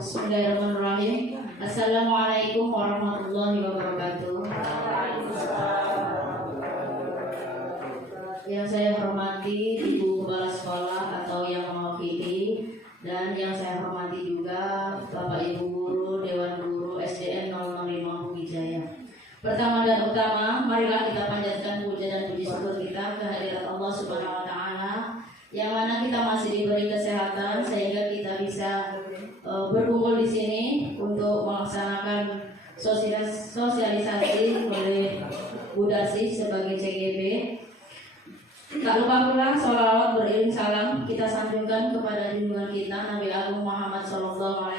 Bismillahirrahmanirrahim. Assalamualaikum warahmatullahi wabarakatuh. Yang saya hormati Ibu Kepala Sekolah atau yang mewakili, dan yang saya hormati juga Bapak Ibu Guru Dewan Guru SDN 005 Wijaya. Pertama dan utama, marilah kita panjatkan puja dan puji syukur kita kehadirat Allah Subhanahu wa Ta'ala, yang mana kita masih diberi kesehatan sehingga kita bisa berkumpul di sini untuk melaksanakan sosialisasi oleh Bu Darsi sebagai CGB. Tak lupa pula sholawat beriring salam kita sanjungkan kepada junjungan kita Nabi Agung Muhammad SAW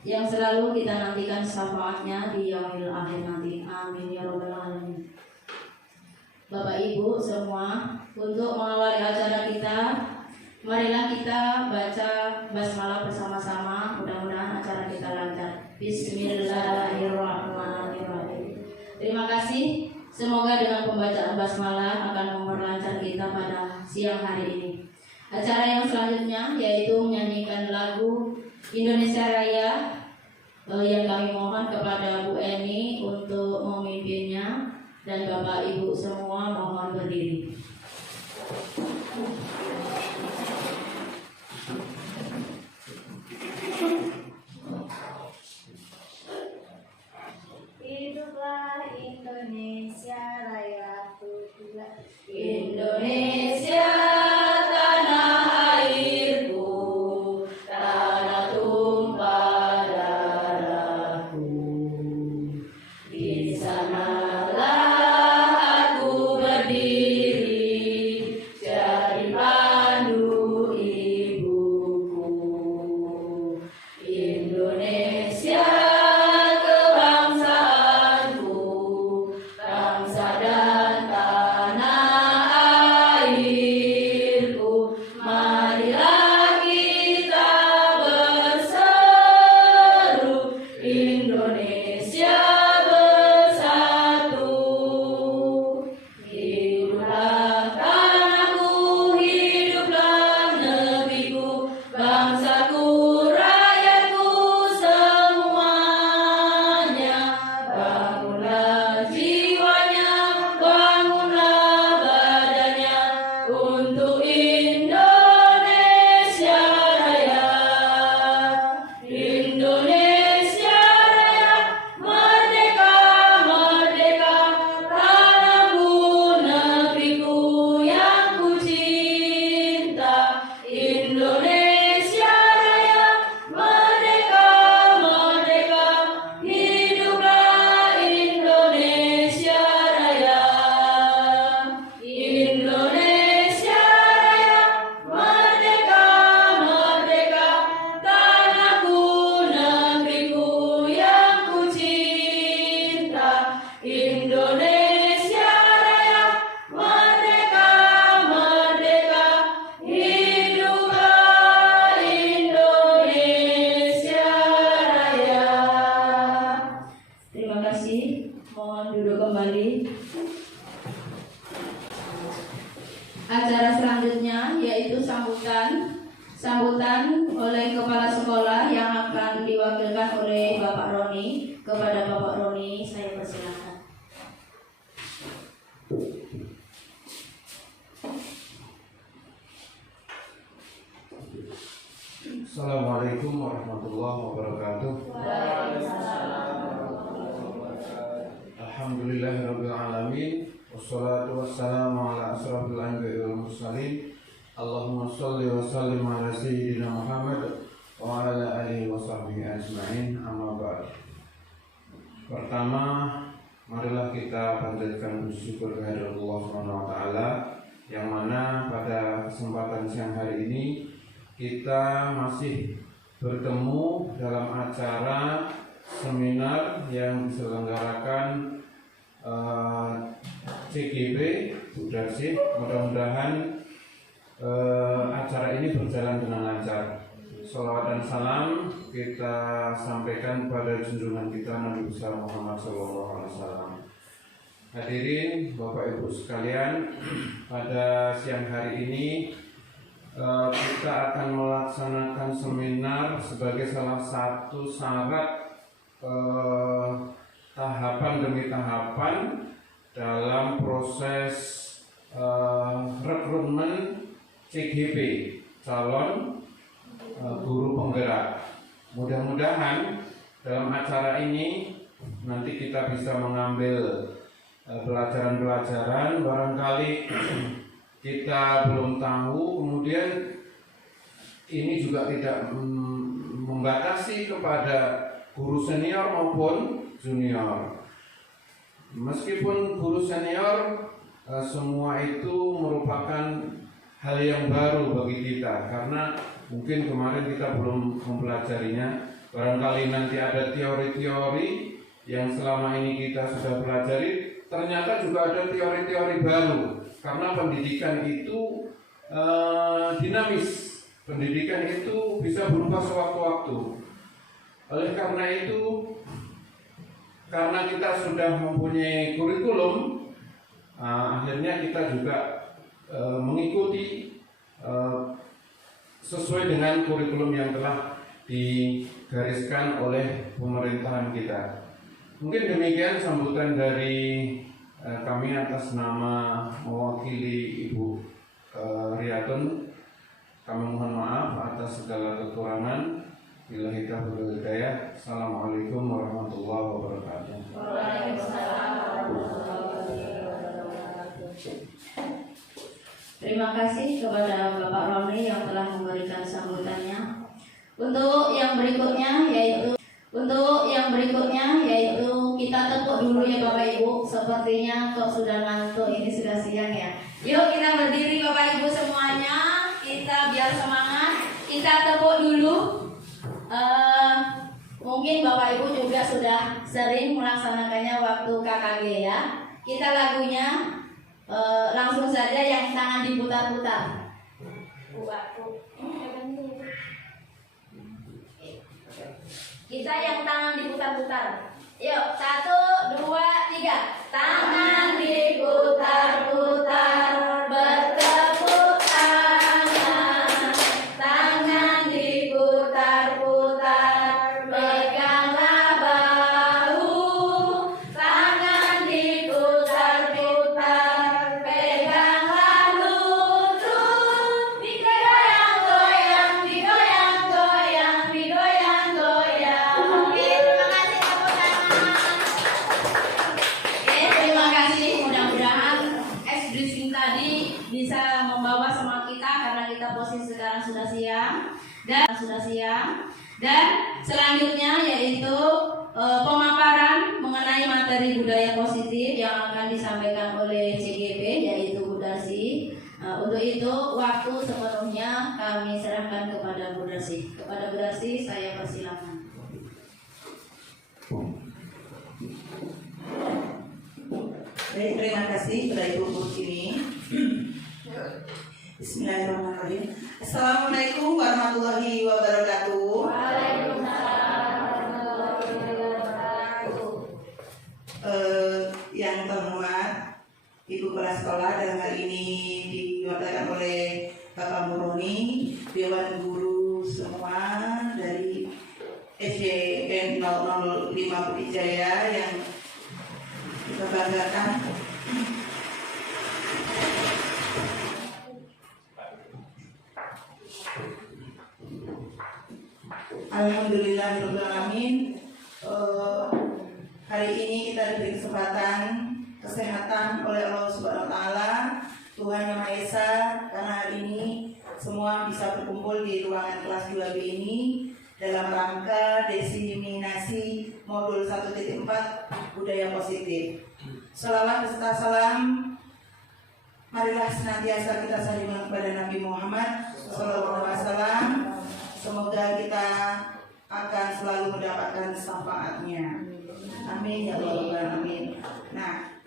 yang selalu kita nantikan syafaatnya di yaumil akhir nanti. Amin ya rabbal alamin. Bapak Ibu semua, untuk mengawali acara kita, marilah kita baca basmalah bersama-sama. Mudah-mudahan acara kita lancar. Bismillahirrahmanirrahim. Terima kasih. Semoga dengan pembacaan basmalah akan memperlancar kita pada siang hari ini. Acara yang selanjutnya yaitu menyanyikan lagu Indonesia Raya, yang kami mohon kepada Bu Eni untuk memimpinnya, dan Bapak Ibu semua mohon berdiri. Hiduplah Indonesia Raya, Indonesia tanah airku, tanah tumpah darahku. Di sanalah aku berdiri, jadi pandu ibuku. Indonesia kebangsaanku, bangsa dan tanah airku. Marilah kita berseru, Indonesia bersatu. Hiduplah tanahku, hiduplah negeriku, bangsaku, rakyatku semuanya. Bangunlah jiwanya, bangunlah badannya untuk Indonesia Raya. Indonesia Raya, merdeka, merdeka, tanahku, negeriku yang ku cinta. Indonesia Raya, merdeka, merdeka, hiduplah Indonesia Raya. Indonesia Raya, merdeka, merdeka, tanahku, negeriku yang ku cinta. Indonesia Raya, merdeka, merdeka, hiduplah Indonesia Raya. Terima kasih. Mohon duduk kembali. Acara selanjutnya yaitu sambutan oleh kepala sekolah yang akan diwakilkan oleh Bapak Roni. Kepada Bapak Roni saya persilakan. Assalamualaikum warahmatullahi wabarakatuh. Alhamdulillahirabbil alamin, wassalatu wassalamu ala asrofil anbiya'i wal mursalin. Allahumma shalli wa sallim ala sayyidina Muhammad wa ala alihi wa sahbihi ajma'in. Amma ba'd. Pertama, marilah kita panjatkan syukur kehadirat Allah Subhanahu wa Ta'ala, yang mana pada kesempatan siang hari ini kita masih bertemu dalam acara seminar yang diselenggarakan CGB Bu Darsi. Mudah-mudahan acara ini berjalan dengan lancar. Salawat dan salam kita sampaikan pada junjungan kita Nabi besar Muhammad SAW. Hadirin Bapak Ibu sekalian, pada siang hari ini kita akan melaksanakan seminar sebagai salah satu syarat tahapan demi tahapan dalam proses rekrutmen CGP, calon guru penggerak. Mudah-mudahan dalam acara ini nanti kita bisa mengambil pelajaran-pelajaran, barangkali kita belum tahu, kemudian ini juga tidak membatasi kepada guru senior maupun junior. Meskipun guru senior, semua itu merupakan hal yang baru bagi kita, karena mungkin kemarin kita belum mempelajarinya. Barangkali nanti ada teori-teori yang selama ini kita sudah pelajari, ternyata juga ada teori-teori baru, karena pendidikan itu dinamis, pendidikan itu bisa berubah sewaktu-waktu. Oleh karena itu, karena kita sudah mempunyai kurikulum, akhirnya kita juga mengikuti sesuai dengan kurikulum yang telah digariskan oleh pemerintahan kita. Mungkin demikian sambutan dari kami atas nama mewakili Ibu Riyatun. Kami mohon maaf atas segala kekurangan. Billahi taufiq wal hidayah. Assalamualaikum warahmatullahi wabarakatuh. Waalaikumsalam warahmatullahi wabarakatuh. Terima kasih kepada Bapak Romli yang telah memberikan sambutannya. Untuk yang berikutnya yaitu kita tepuk dulu ya Bapak Ibu. Sepertinya kok sudah ngantuk, ini sudah siang ya. Yuk kita berdiri Bapak Ibu semuanya. Kita biar semangat. Kita tepuk dulu. Mungkin Bapak Ibu juga sudah sering melaksanakannya waktu KKG ya. Kita lagunya langsung saja yang tangan diputar-putar. Kita yang tangan diputar-putar. Yuk, 1, 2, 3. Tangan diputar-putar, bertepuk tangan. Tangan diputar-putar, peganglah bahu. Tangan diputar-putar, peganglah lutut. Digoyang-goyang, digoyang-goyang, digoyang-goyang. Oke, terima kasih tepuk tangan. Oke, terima kasih. Mudah-mudahan es briefing tadi bisa membawa semangat kita, karena kita posisi sekarang sudah siang. Dan selanjutnya yaitu pemaparan mengenai materi budaya positif yang akan disampaikan oleh CGP yaitu Bu Darsi. Untuk itu waktu sepenuhnya kami serahkan kepada Bu Darsi. Kepada Bu Darsi saya persilakan. Baik, terima kasih kepada Ibu Putri. Bismillahirrahmanirrahim. Assalamualaikum warahmatullahi wabarakatuh. Yang terhormat Ibu Kepala Sekolah, dalam hal ini diwakilkan oleh Bapak Muroni, Dewan Guru semua dari SDN 005 Bukit Jaya yang kita banggakan. Alhamdulillahirrahmanirrahim. Hari ini kita diberi kesempatan kesehatan oleh Allah Subhanahu wa Ta'ala, Tuhan Yang Maha Esa, karena hari ini semua bisa berkumpul di ruangan kelas 2B ini dalam rangka diseminasi modul 1.4 budaya positif. Shalawat beserta salam marilah senantiasa kita saling kepada Nabi Muhammad SAW. Semoga kita akan selalu mendapatkan syafaatnya. Amin ya Rabbal alamin. Nah,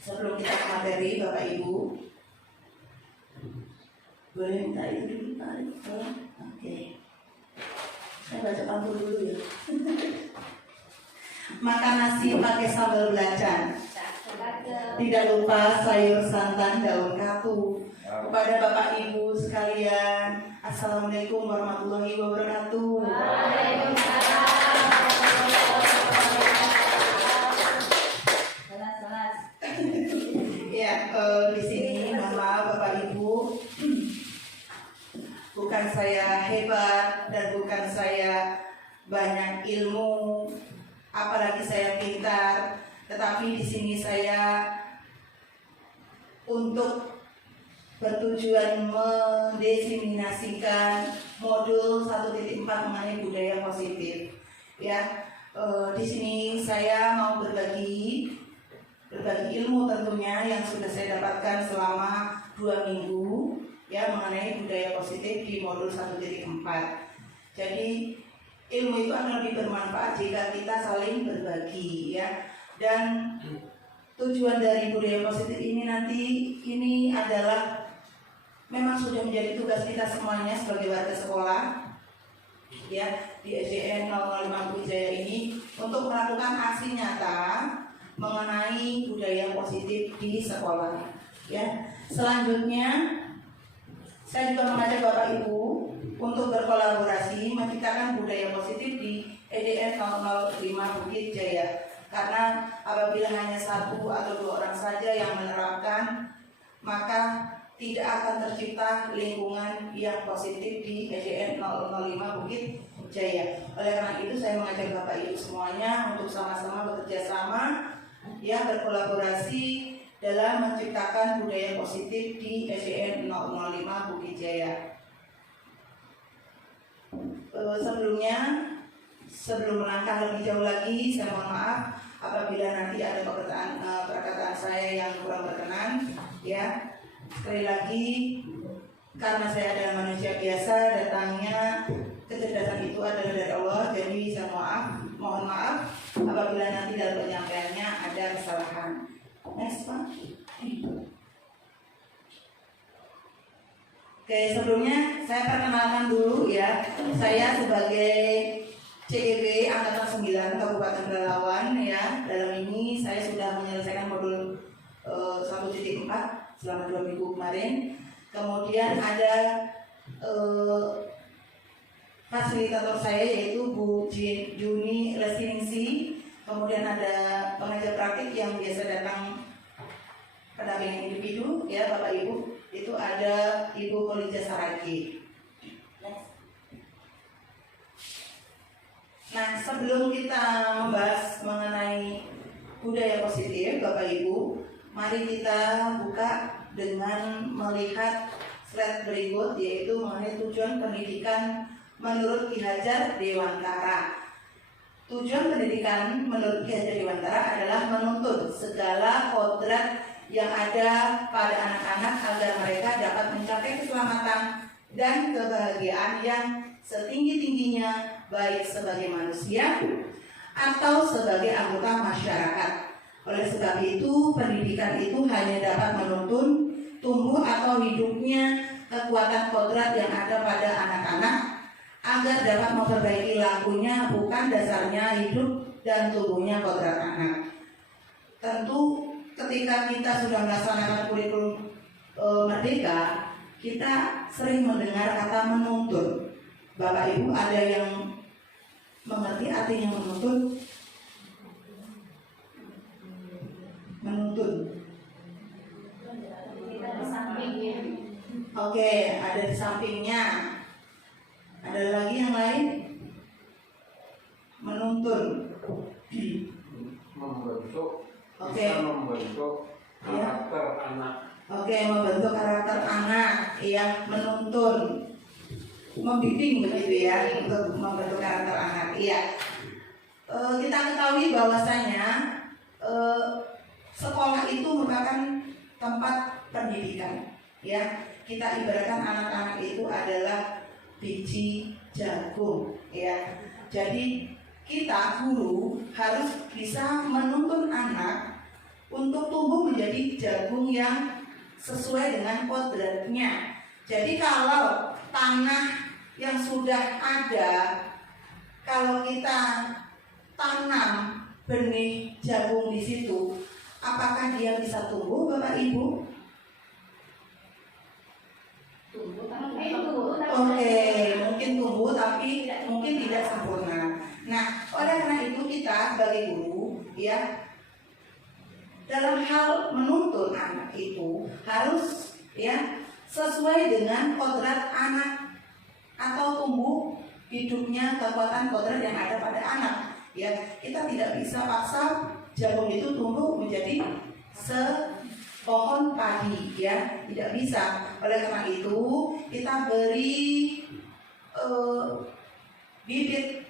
sebelum kita ke materi, Bapak Ibu, boleh minta itu dulu, Oke. Saya baca pantun dulu ya. Makan nasi pakai sambal belacan. Tidak lupa sayur santan daun katu. Kepada Bapak Ibu sekalian, Assalamualaikum warahmatullahi wabarakatuh. Ya, di sini mohon maaf Bapak Ibu, bukan saya hebat dan bukan saya banyak ilmu, apalagi saya pintar, tetapi di sini saya untuk bertujuan mendiseminasikan modul 1.4 mengenai budaya positif. Ya, di sini saya mau berbagi ilmu tentunya yang sudah saya dapatkan selama 2 minggu ya mengenai budaya positif di modul 1.4. Jadi ilmu itu akan lebih bermanfaat jika kita saling berbagi ya. Dan tujuan dari budaya positif ini adalah memang sudah menjadi tugas kita semuanya sebagai warga sekolah ya di SDN 005 Bukit Jaya ini untuk melakukan aksi nyata mengenai budaya positif di sekolah ya. Selanjutnya saya juga mengajak Bapak Ibu untuk berkolaborasi menciptakan budaya positif di SDN 005 Bukit Jaya, karena apabila hanya 1 atau 2 orang saja yang menerapkan, maka tidak akan tercipta lingkungan yang positif di SDN 005 Bukit Jaya. Oleh karena itu saya mengajak Bapak Ibu semuanya untuk sama-sama bekerja sama ya, berkolaborasi dalam menciptakan budaya positif di SDN 005 Bukit Jaya. Sebelum melangkah lebih jauh lagi, saya mohon maaf apabila nanti ada perkataan saya yang kurang berkenan ya. Sekali lagi, karena saya adalah manusia biasa, datangnya kecerdasan itu adalah dari Allah, jadi saya mohon maaf apabila nanti dalam penyampaiannya ada kesalahan. Next, Pak. Oke, sebelumnya saya perkenalkan dulu ya. Saya sebagai CEB Angkatan 9 Kabupaten Pelalawan ya. Dalam ini saya sudah menyelesaikan modul 1.4 selama 2 minggu kemarin. Kemudian ada fasilitator saya yaitu Bu Juni Lestiningsi. Kemudian ada pengajar praktik yang biasa datang pendampingan individu ya Bapak Ibu. Itu ada Ibu Kolija Saragi. Nah, sebelum kita membahas mengenai budaya positif Bapak Ibu, mari kita buka dengan melihat slide berikut, yaitu mengenai tujuan pendidikan menurut Ki Hajar Dewantara. Tujuan pendidikan menurut Ki Hajar Dewantara adalah menuntut segala kodrat yang ada pada anak-anak agar mereka dapat mencapai keselamatan dan kebahagiaan yang setinggi-tingginya, baik sebagai manusia atau sebagai anggota masyarakat. Oleh sebab itu, pendidikan itu hanya dapat menuntun tumbuh atau hidupnya kekuatan kodrat yang ada pada anak-anak agar dapat memperbaiki lakunya, bukan dasarnya hidup dan tumbuhnya kodrat anak. Tentu ketika kita sudah melaksanakan kurikulum merdeka, kita sering mendengar kata menuntun. Bapak Ibu ada yang mengerti artinya menuntun? Menuntun. Oke, ada di sampingnya. Ada lagi yang lain? Menuntun. Membentuk. Oke. Bisa membentuk karakter anak. Oke, membentuk karakter anak, yang menuntun, membimbing begitu ya, untuk membentuk karakter anak. Iya. Kita ketahui bahwasanya sekolah itu merupakan tempat pendidikan. Ya, kita ibaratkan anak-anak itu adalah biji jagung. Ya, jadi kita guru harus bisa menuntun anak untuk tumbuh menjadi jagung yang sesuai dengan kodratnya. Jadi kalau tanah yang sudah ada, kalau kita tanam benih jagung di situ, apakah dia bisa tumbuh, Bapak Ibu? Oke, mungkin tumbuh tapi mungkin tidak sempurna. Nah, oleh karena itu kita sebagai guru ya dalam hal menuntun anak itu harus ya sesuai dengan kodrat anak atau tumbuh hidupnya, kekuatan kodrat yang ada pada anak. Ya, kita tidak bisa paksa jagung itu tumbuh menjadi sepohon padi, ya, tidak bisa. Oleh karena itu, kita beri bibit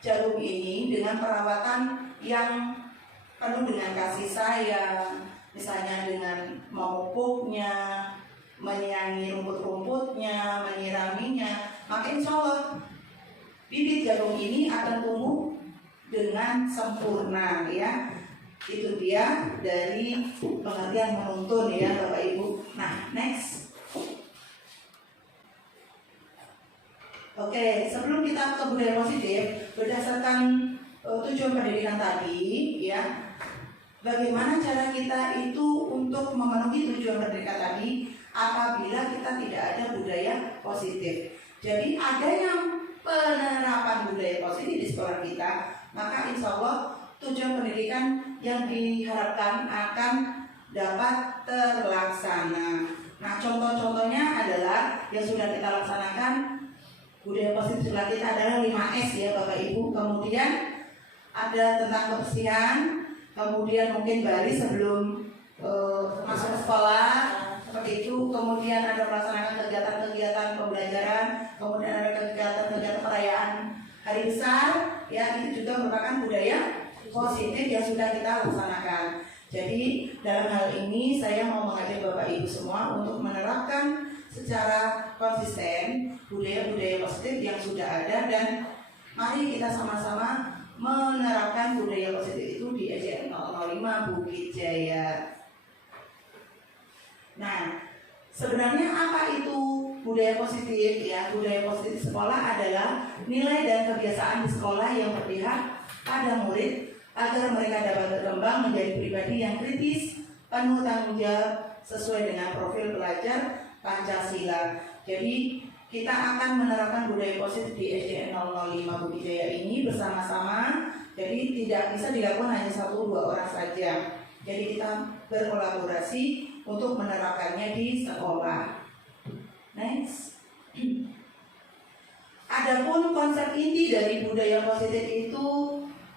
jagung ini dengan perawatan yang penuh dengan kasih sayang, misalnya dengan memupuknya, menyiangi rumput-rumputnya, menyiraminya, maka insya Allah bibit jagung ini akan tumbuh dengan sempurna, ya. Itu dia dari pengertian menuntun, ya Bapak Ibu. Nah, next. Oke, sebelum kita ke budaya positif, berdasarkan tujuan pendidikan tadi, ya, bagaimana cara kita itu untuk memenuhi tujuan pendidikan tadi apabila kita tidak ada budaya positif. Jadi ada yang penerapan budaya positif di sekolah kita, maka insya Allah tujuan pendidikan yang diharapkan akan dapat terlaksana. Nah, contoh-contohnya adalah yang sudah kita laksanakan. Budaya positif sekolah kita adalah 5S, ya Bapak Ibu. Kemudian ada tentang kebersihan, kemudian mungkin baris sebelum masuk ke sekolah, seperti itu. Kemudian ada melaksanakan kegiatan-kegiatan pembelajaran, kemudian ada kegiatan-kegiatan perayaan hari besar, ya, itu juga merupakan budaya positif yang sudah kita laksanakan. Jadi dalam hal ini saya mau mengajak Bapak Ibu semua untuk menerapkan secara konsisten budaya-budaya positif yang sudah ada, dan mari kita sama-sama menerapkan budaya positif itu di SDN 005 Bukit Jaya. Nah, sebenarnya apa itu budaya positif? Ya, budaya positif sekolah adalah nilai dan kebiasaan di sekolah yang berpihak pada murid agar mereka dapat berkembang menjadi pribadi yang kritis, penuh tanggung jawab sesuai dengan profil pelajar Pancasila. Jadi kita akan menerapkan budaya positif di SDN 005 Bukit Jaya ini bersama-sama. Jadi tidak bisa dilakukan hanya 1-2 orang saja. Jadi kita berkolaborasi untuk menerapkannya di sekolah. Next. Adapun konsep inti dari budaya positif itu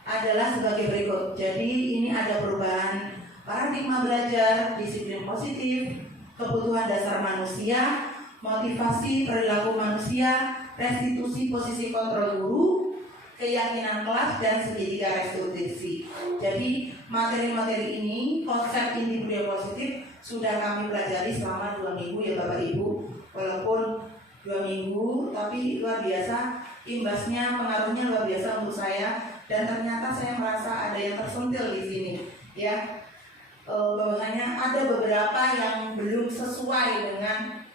adalah sebagai berikut. Jadi ini ada perubahan paradigma belajar, disiplin positif, kebutuhan dasar manusia, motivasi perilaku manusia, restitusi posisi kontrol guru, keyakinan kelas, dan segitiga restitusi. Jadi materi-materi ini, konsep inti budaya positif sudah kami pelajari selama 2 minggu, ya Bapak Ibu. Walaupun 2 minggu, tapi luar biasa imbasnya, pengaruhnya luar biasa untuk saya, dan ternyata saya merasa ada yang tersentil di sini, ya. Bahwasanya ada beberapa yang belum sesuai dengan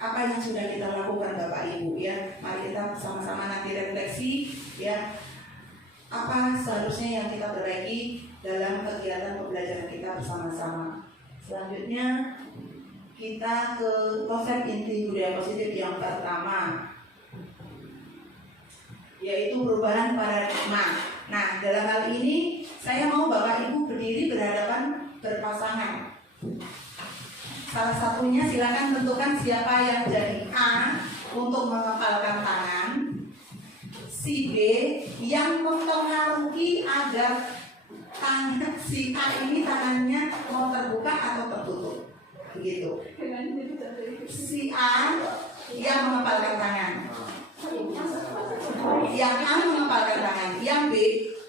apa yang sudah kita lakukan Bapak Ibu, ya. Mari kita bersama-sama nanti refleksi, ya, apa seharusnya yang kita perbaiki dalam kegiatan pembelajaran kita bersama-sama. Selanjutnya kita ke konsep inti budaya positif yang pertama, yaitu perubahan paradigma. Nah, dalam hal ini saya mau Bapak Ibu berdiri berhadapan berpasangan. Salah satunya silakan tentukan siapa yang jadi A untuk mengepalkan tangan, si B yang mempengaruhi agar tangan si A ini tangannya mau terbuka atau tertutup, begitu. Si A yang mengepalkan tangan, yang A mengepalkan tangan, yang B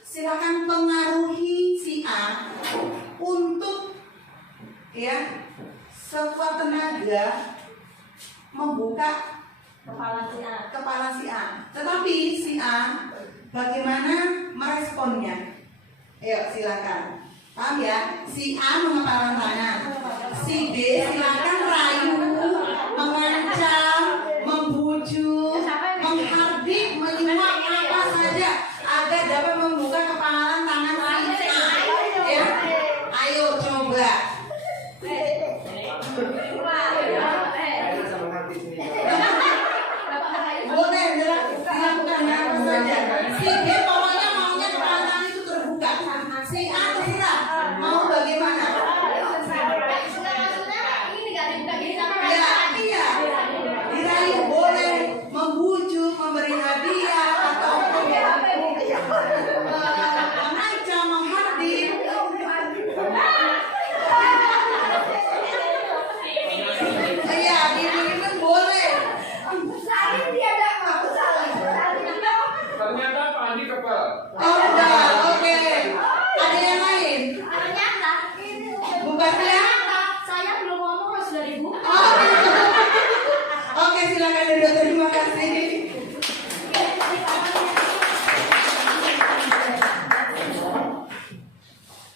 silakan pengaruhi si A untuk, ya, sekuat tenaga membuka kepala si A. Tetapi si A bagaimana meresponnya? Ayo silakan. Paham ya? Si A mengepalkan tangan, si B silakan rayu, mengancam, membujuk, menghardik, menyuap apa saja agar dapat membuka kepala tangan si A. Ya, ayo coba.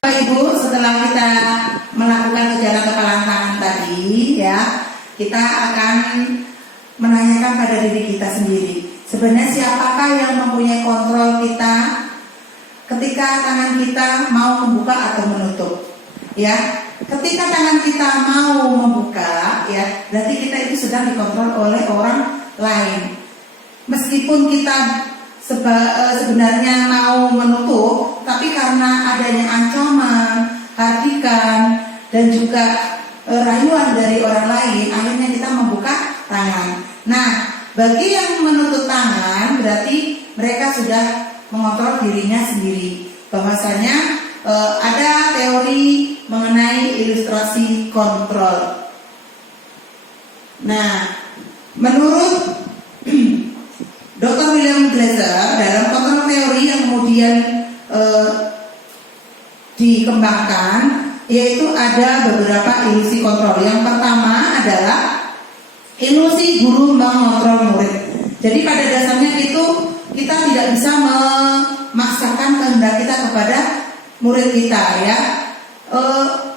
Bapak Ibu, setelah kita melakukan kegiatan kepalan tangan tadi ya, kita akan menanyakan pada diri kita sendiri. Sebenarnya siapakah yang mempunyai kontrol kita ketika tangan kita mau membuka atau menutup? Ya, ketika tangan kita mau membuka, ya, berarti kita itu sedang dikontrol oleh orang lain. Meskipun kita sebenarnya mau menutup, tapi karena adanya ancaman, hardikan, dan juga rayuan dari orang lain, akhirnya kita membuka tangan. Nah, bagi yang menutup tangan berarti mereka sudah mengontrol dirinya sendiri. Bahwasanya ada teori mengenai ilustrasi kontrol. Nah, menurut Dr. William Glasser dalam kontrol teori yang kemudian dikembangkan, yaitu ada beberapa ilusi kontrol. Yang pertama adalah ilusi guru mengontrol murid. Jadi pada dasarnya itu kita tidak bisa memaksakan kehendak kita kepada murid kita ya.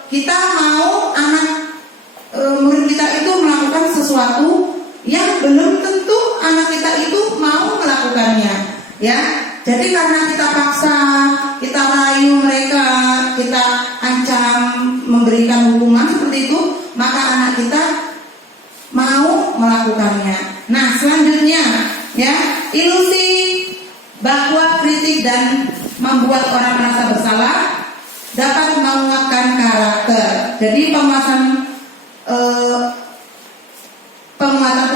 Kita mau anak murid kita itu melakukan sesuatu yang belum tentu anak kita itu mau melakukannya ya. Jadi karena kita paksa, kita rayu mereka, kita ancam memberikan hukuman seperti itu, maka anak kita mau melakukannya. Nah, selanjutnya ya, ilusi bahwa kritik dan membuat orang merasa bersalah dapat menguatkan karakter. Jadi penguatan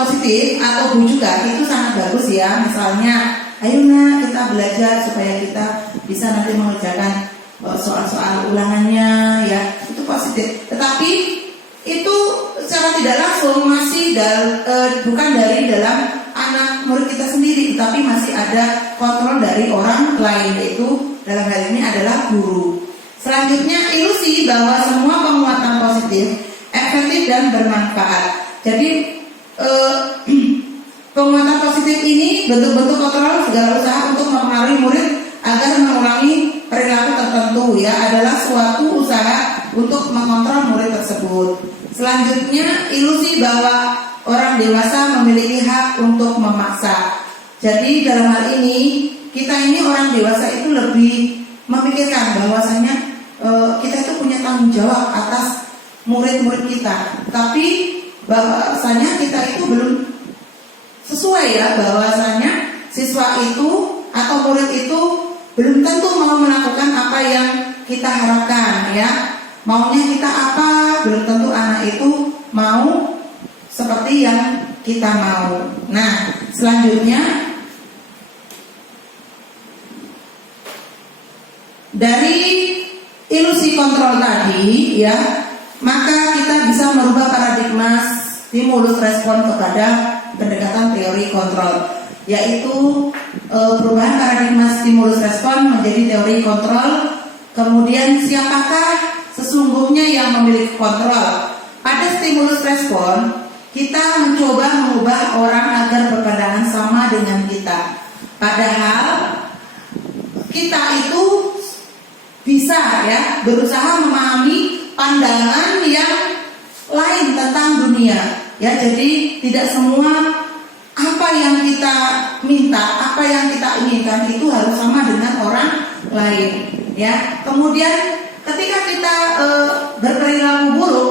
positif atau bujukan itu sangat bagus ya. Misalnya, ayo nak kita belajar supaya kita bisa nanti mengerjakan soal-soal ulangannya ya, itu positif. Tetapi itu secara tidak langsung masih bukan dari dalam anak murid kita sendiri, tetapi masih ada kontrol dari orang lain, yaitu dalam hal ini adalah guru. Selanjutnya, ilusi bahwa semua penguatan positif efektif dan bermanfaat. Jadi penguatan positif ini bentuk-bentuk kontrol segala usaha untuk mempengaruhi murid agar mengulangi perilaku tertentu ya, adalah suatu usaha untuk mengontrol murid tersebut. Selanjutnya, ilusi bahwa orang dewasa memiliki hak untuk memaksa. Jadi dalam hal ini kita ini orang dewasa itu lebih memikirkan bahwasanya kita itu punya tanggung jawab atas murid-murid kita. Tapi bahwasanya kita itu belum sesuai ya, bahwasanya siswa itu atau murid itu belum tentu mau melakukan apa yang kita harapkan ya. Maunya kita apa, belum tentu anak itu mau seperti yang kita mau. Nah, selanjutnya dari ilusi kontrol tadi ya, maka kita bisa merubah paradigma stimulus respon kepada pendekatan teori kontrol, yaitu perubahan paradigma stimulus respon menjadi teori kontrol. Kemudian siapakah sesungguhnya yang memiliki kontrol? Pada stimulus respon kita mencoba mengubah orang agar berpandangan sama dengan kita, padahal kita itu bisa ya berusaha memahami pandangan yang lain tentang dunia ya. Jadi tidak semua apa yang kita minta, apa yang kita inginkan itu harus sama dengan orang lain ya. Kemudian ketika kita berperilaku buruk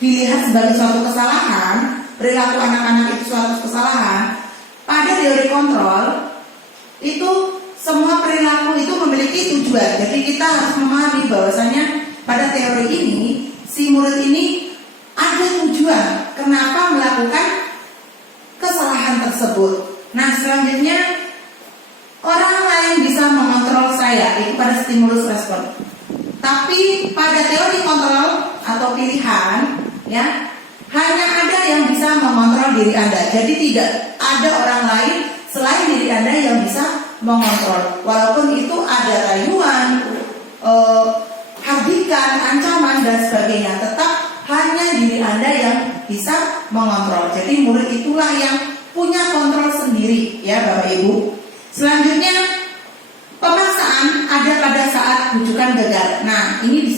dilihat sebagai suatu kesalahan, perilaku anak-anak itu suatu kesalahan, pada teori kontrol itu semua perilaku itu memiliki tujuan. Jadi kita harus memahami bahwasanya pada teori ini si murid ini ada tujuan kenapa melakukan kesalahan tersebut. Nah, selanjutnya orang lain bisa mengontrol saya, itu pada stimulus respon. Tapi pada teori kontrol atau pilihan ya, hanya ada yang bisa mengontrol diri Anda. Jadi tidak ada orang lain selain diri Anda yang bisa mengontrol. Walaupun itu ada rayuan, hardikan, ancaman dan sebagainya, tetap hanya diri Anda yang bisa mengontrol. Jadi murid itulah yang punya kontrol sendiri ya Bapak Ibu. Selanjutnya, pemaksaan ada pada saat bujukan gagal. Nah, ini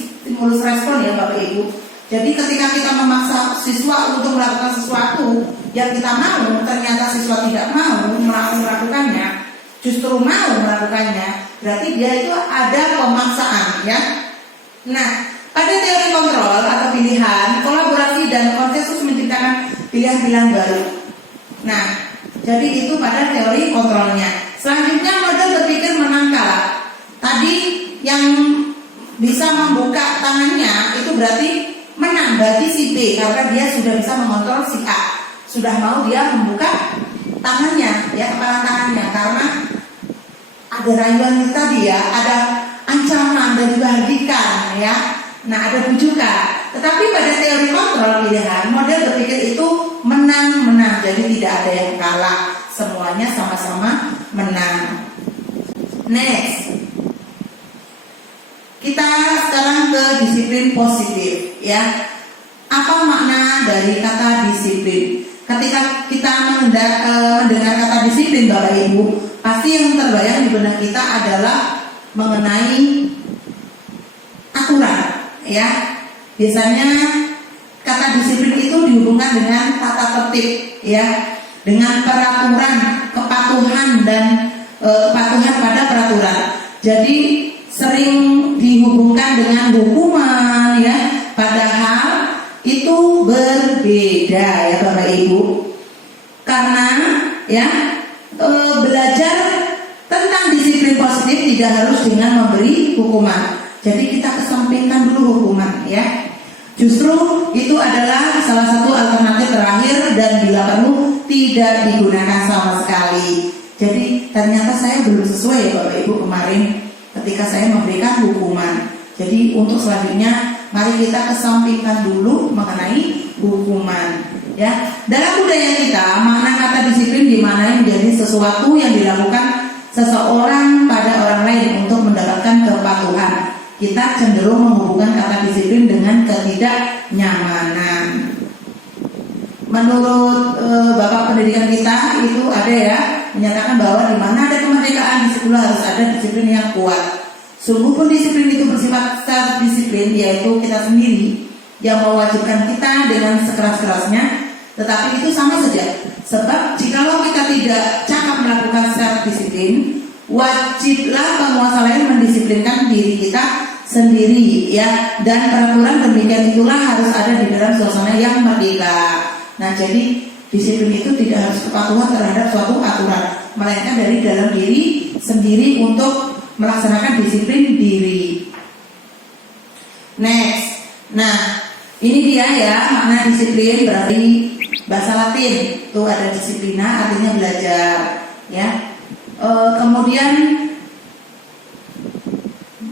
stimulus respon ya Bapak Ibu. Jadi ketika kita memaksa siswa untuk melakukan sesuatu yang kita mau, ternyata siswa tidak mau melakukannya, justru mau melakukannya, berarti dia itu ada pemaksaan ya. Nah, pada teori kontrol atau pilihan, kolaborasi dan konsensus menciptakan pilihan-pilihan baru. Nah, jadi itu pada teori kontrolnya. Selanjutnya model berpikir menang kalah. Tadi yang bisa membuka tangannya itu berarti menang bagi si B karena dia sudah bisa mengontrol si A. Sudah mau dia membuka tangannya, ya kepala tangannya, karena ada rayuan itu tadi ya, ada ancaman dan juga hardikan ya. Nah, ada bujukan. Tetapi pada teori kontrol pilihan, model berpikir itu menang-menang, jadi tidak ada yang kalah, semuanya sama-sama menang. Next, kita sekarang ke disiplin positif ya. Apa makna dari kata disiplin? Ketika kita mendengar kata disiplin Bapak Ibu, pasti yang terbayang di benak kita adalah mengenai aturan ya. Biasanya kata disiplin itu dihubungkan dengan tata tertib ya, dengan peraturan, kepatuhan dan kepatuhan pada peraturan. Jadi sering dihubungkan dengan hukuman ya, padahal itu berbeda ya Bapak Ibu. Karena ya belajar tentang disiplin positif tidak harus dengan memberi hukuman. Jadi kita kesampingkan dulu hukuman ya. Justru itu adalah salah satu alternatif terakhir dan bila perlu tidak digunakan sama sekali. Jadi ternyata saya belum sesuai ya Bapak Ibu kemarin ketika saya memberikan hukuman. Jadi untuk selanjutnya mari kita kesampingkan dulu mengenai hukuman ya. Dalam budaya kita, makna kata disiplin dimaknai menjadi sesuatu yang dilakukan seseorang pada orang lain untuk mendapatkan kepatuhan. Kita cenderung menghubungkan kata disiplin dengan ketidaknyamanan. Menurut Bapak Pendidikan kita itu ada ya, menyatakan bahwa di mana ada kemerdekaan di situ harus ada disiplin yang kuat. Sungguh pun disiplin itu bersifat self-disiplin, yaitu kita sendiri yang mewajibkan kita dengan sekeras-kerasnya. Tetapi itu sama saja. Sebab jikalau kita tidak cakap melakukan self-disiplin, wajiblah penguasa lain mendisiplinkan diri kita sendiri ya. Dan peraturan demikian itulah harus ada di dalam suasana yang merdeka. Nah, jadi disiplin itu tidak harus kepatuhan terhadap suatu aturan, melainkan dari dalam diri sendiri untuk melaksanakan disiplin diri. Next, nah ini dia ya makna disiplin, berarti bahasa Latin itu ada disiplina artinya belajar ya. Kemudian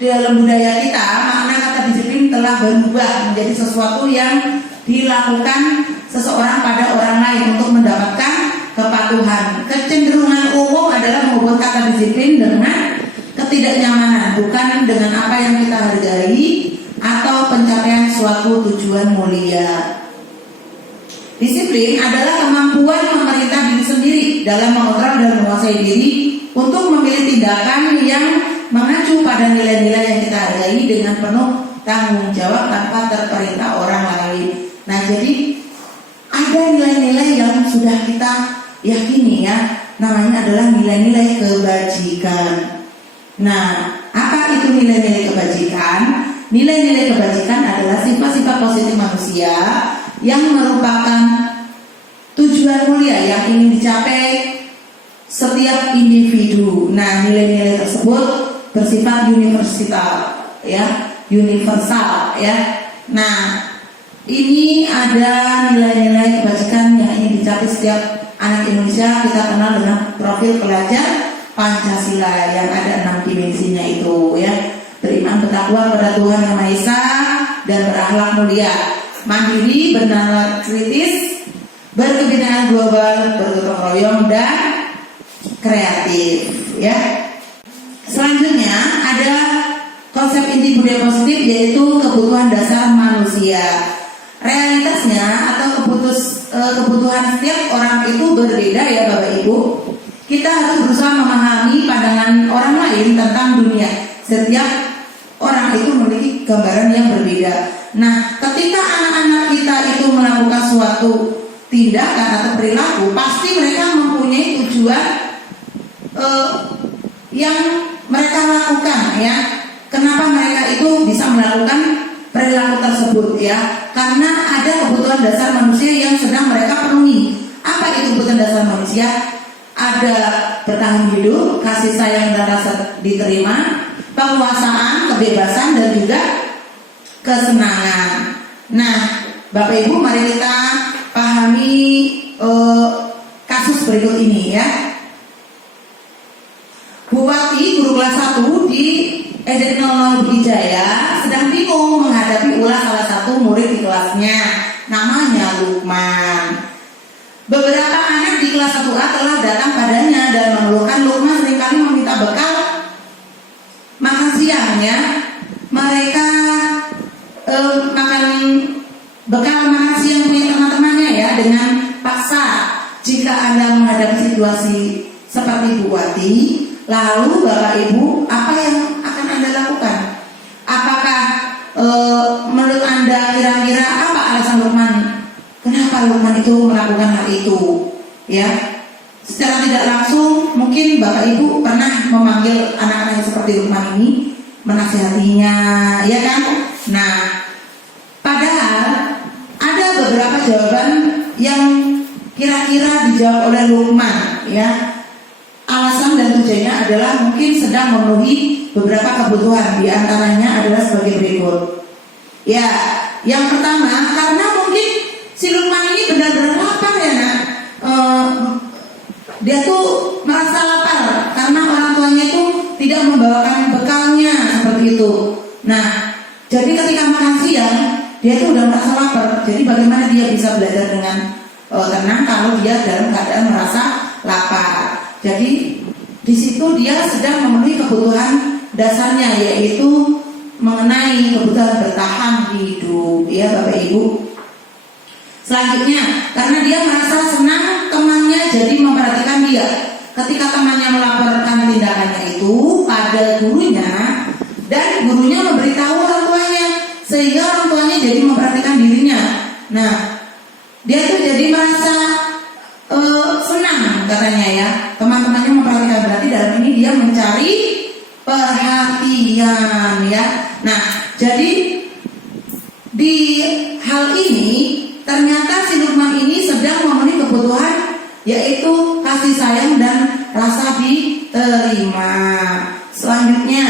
dalam budaya kita makna kata disiplin telah berubah menjadi sesuatu yang dilakukan seseorang pada orang lain untuk mendapatkan kepatuhan. Kecenderungan umum adalah menghubungkan kata disiplin dengan ketidaknyamanan, bukan dengan apa yang kita hargai atau pencapaian suatu tujuan mulia. Disiplin adalah kemampuan memerintah diri sendiri dalam mengontrol dan menguasai diri untuk memilih tindakan yang mengacu pada nilai-nilai yang kita hargai dengan penuh tanggung jawab tanpa terperintah orang lain. Nah, jadi ada nilai-nilai yang sudah kita yakini ya, namanya adalah nilai-nilai kebajikan. Nah, apa itu nilai-nilai kebajikan? Nilai-nilai kebajikan adalah sifat-sifat positif manusia yang merupakan tujuan mulia yang ingin dicapai setiap individu. Nah, nilai-nilai tersebut bersifat universal ya. Nah, ini ada nilai-nilai kebajikan yang ingin dicapai setiap anak Indonesia. Kita kenal dengan profil pelajar Pancasila yang ada 6 dimensinya itu ya. Beriman bertakwa pada Tuhan Yang Maha Esa dan berakhlak mulia, mandiri, bernalar kritis, berkebinaan global, bergotong royong dan kreatif ya. Selanjutnya ada konsep inti budaya positif, yaitu kebutuhan dasar manusia. Realitasnya atau kebutuhan setiap orang itu berbeda ya Bapak Ibu. Kita harus berusaha memahami pandangan orang lain tentang dunia. Setiap orang itu memiliki gambaran yang berbeda. Nah, ketika anak-anak kita itu melakukan suatu tindakan atau perilaku, pasti mereka mempunyai tujuan yang mereka lakukan ya. Kenapa mereka itu bisa melakukan perilaku tersebut ya? Karena ada kebutuhan dasar manusia yang sedang mereka penuhi. Apa itu kebutuhan dasar manusia? Ada bertahan hidup, kasih sayang dan rasa diterima, penguasaan, kebebasan dan juga kesenangan. Nah, Bapak Ibu, mari kita pahami kasus berikut ini ya. Bu Wati, guru kelas 1 di SD 00 Wijaya, sedang bingung menghadapi ulah salah satu murid di kelasnya, namanya Lukman. Beberapa anak di kelas 1A telah datang padanya dan mengeluhkan Lukman seringkali meminta bekal makan siang ya. Mereka makan bekal makan siang punya teman-temannya ya dengan paksa. Jika Anda menghadapi situasi seperti Bu Wati, lalu Bapak Ibu, apa yang akan Anda lakukan? Apakah menurut Anda kira-kira apa alasan Lukman? Kenapa Lukman itu melakukan hal itu? Ya, secara tidak langsung mungkin Bapak Ibu pernah memanggil anak-anak yang seperti Lukman ini, menasihatinya, ya kan? Nah, padahal ada beberapa jawaban yang kira-kira dijawab oleh Lukman, ya. Alasan dan tujuannya adalah mungkin sedang memenuhi beberapa kebutuhan, di antaranya adalah sebagai berikut. Ya, yang pertama, karena mungkin si Lukman ini benar-benar lapar ya nak. Dia tuh merasa lapar karena orang tuanya itu tidak membawakan bekalnya seperti itu. Nah, jadi ketika makan siang dia tuh udah merasa lapar. Jadi bagaimana dia bisa belajar dengan tenang kalau dia dalam keadaan merasa lapar? Jadi di situ dia sedang memenuhi kebutuhan dasarnya, yaitu mengenai kebutuhan bertahan hidup, ya Bapak Ibu. Selanjutnya, karena dia merasa senang temannya jadi memperhatikan dia. Ketika temannya melaporkan tindakannya itu pada gurunya, dan gurunya memberitahu orang tuanya, sehingga orang tuanya jadi memperhatikan dirinya. Nah, dia tuh jadi merasa senang katanya ya, teman-temannya memperhatikan, berarti dalam ini dia mencari perhatian ya. Nah, jadi di hal ini ternyata si Lukman ini sedang memenuhi kebutuhan, yaitu kasih sayang dan rasa diterima. Selanjutnya,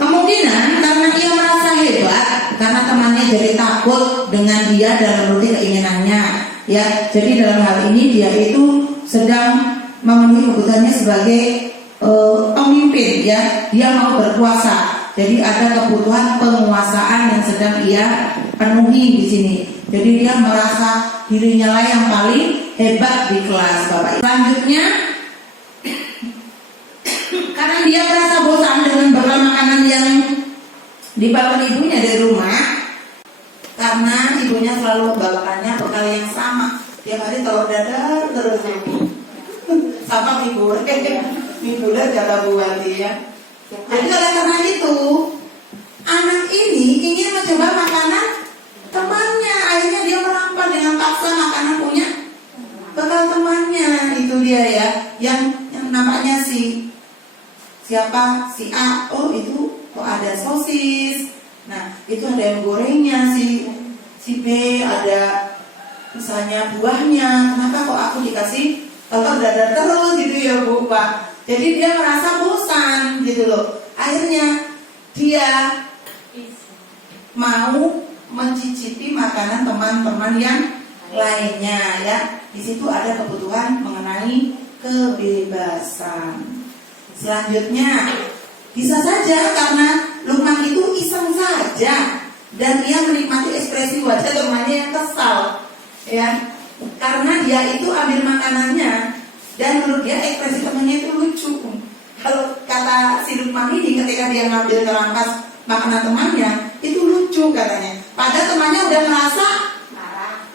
kemungkinan karena ia merasa hebat karena temannya jadi takut dengan dia dan menuruti keinginannya. Ya, jadi dalam hal ini dia itu sedang memenuhi kebutuhannya sebagai pemimpin ya. Dia mau berkuasa. Jadi ada kebutuhan penguasaan yang sedang ia penuhi di sini. Jadi dia merasa dirinya lah yang paling hebat di kelas, Bapak. Selanjutnya, karena dia merasa bosan dengan bekal makanan yang dibawa ibunya dari rumah, karena ibunya selalu membawakannya bekal yang sama, tiap hari telur dadar terus sama mie goreng kata Bu Wati ya. Jadi oleh karena itu anak ini ingin mencoba makanan temannya, akhirnya dia merampas dengan paksa makanan punya bekal temannya. Itu dia ya, yang nampaknya siapa si A, oh itu kok ada sosis, nah itu ada yang gorengnya, si B ada misalnya buahnya, kenapa kok aku dikasih telur dadar terus gitu ya Bu Pak. Jadi dia merasa bosan gitu loh. Akhirnya dia mau mencicipi makanan teman-teman yang lainnya ya. Di situ ada kebutuhan mengenai kebebasan. Selanjutnya, bisa saja karena Lukman itu iseng saja dan dia menikmati ekspresi wajah temannya yang kesal ya. Karena dia itu ambil makanannya dan menurut dia ekspresi temannya itu lucu. Kalau kata si Lukman ini ketika dia ngambil kerampas makanan temannya itu lucu katanya. Padahal temannya udah merasa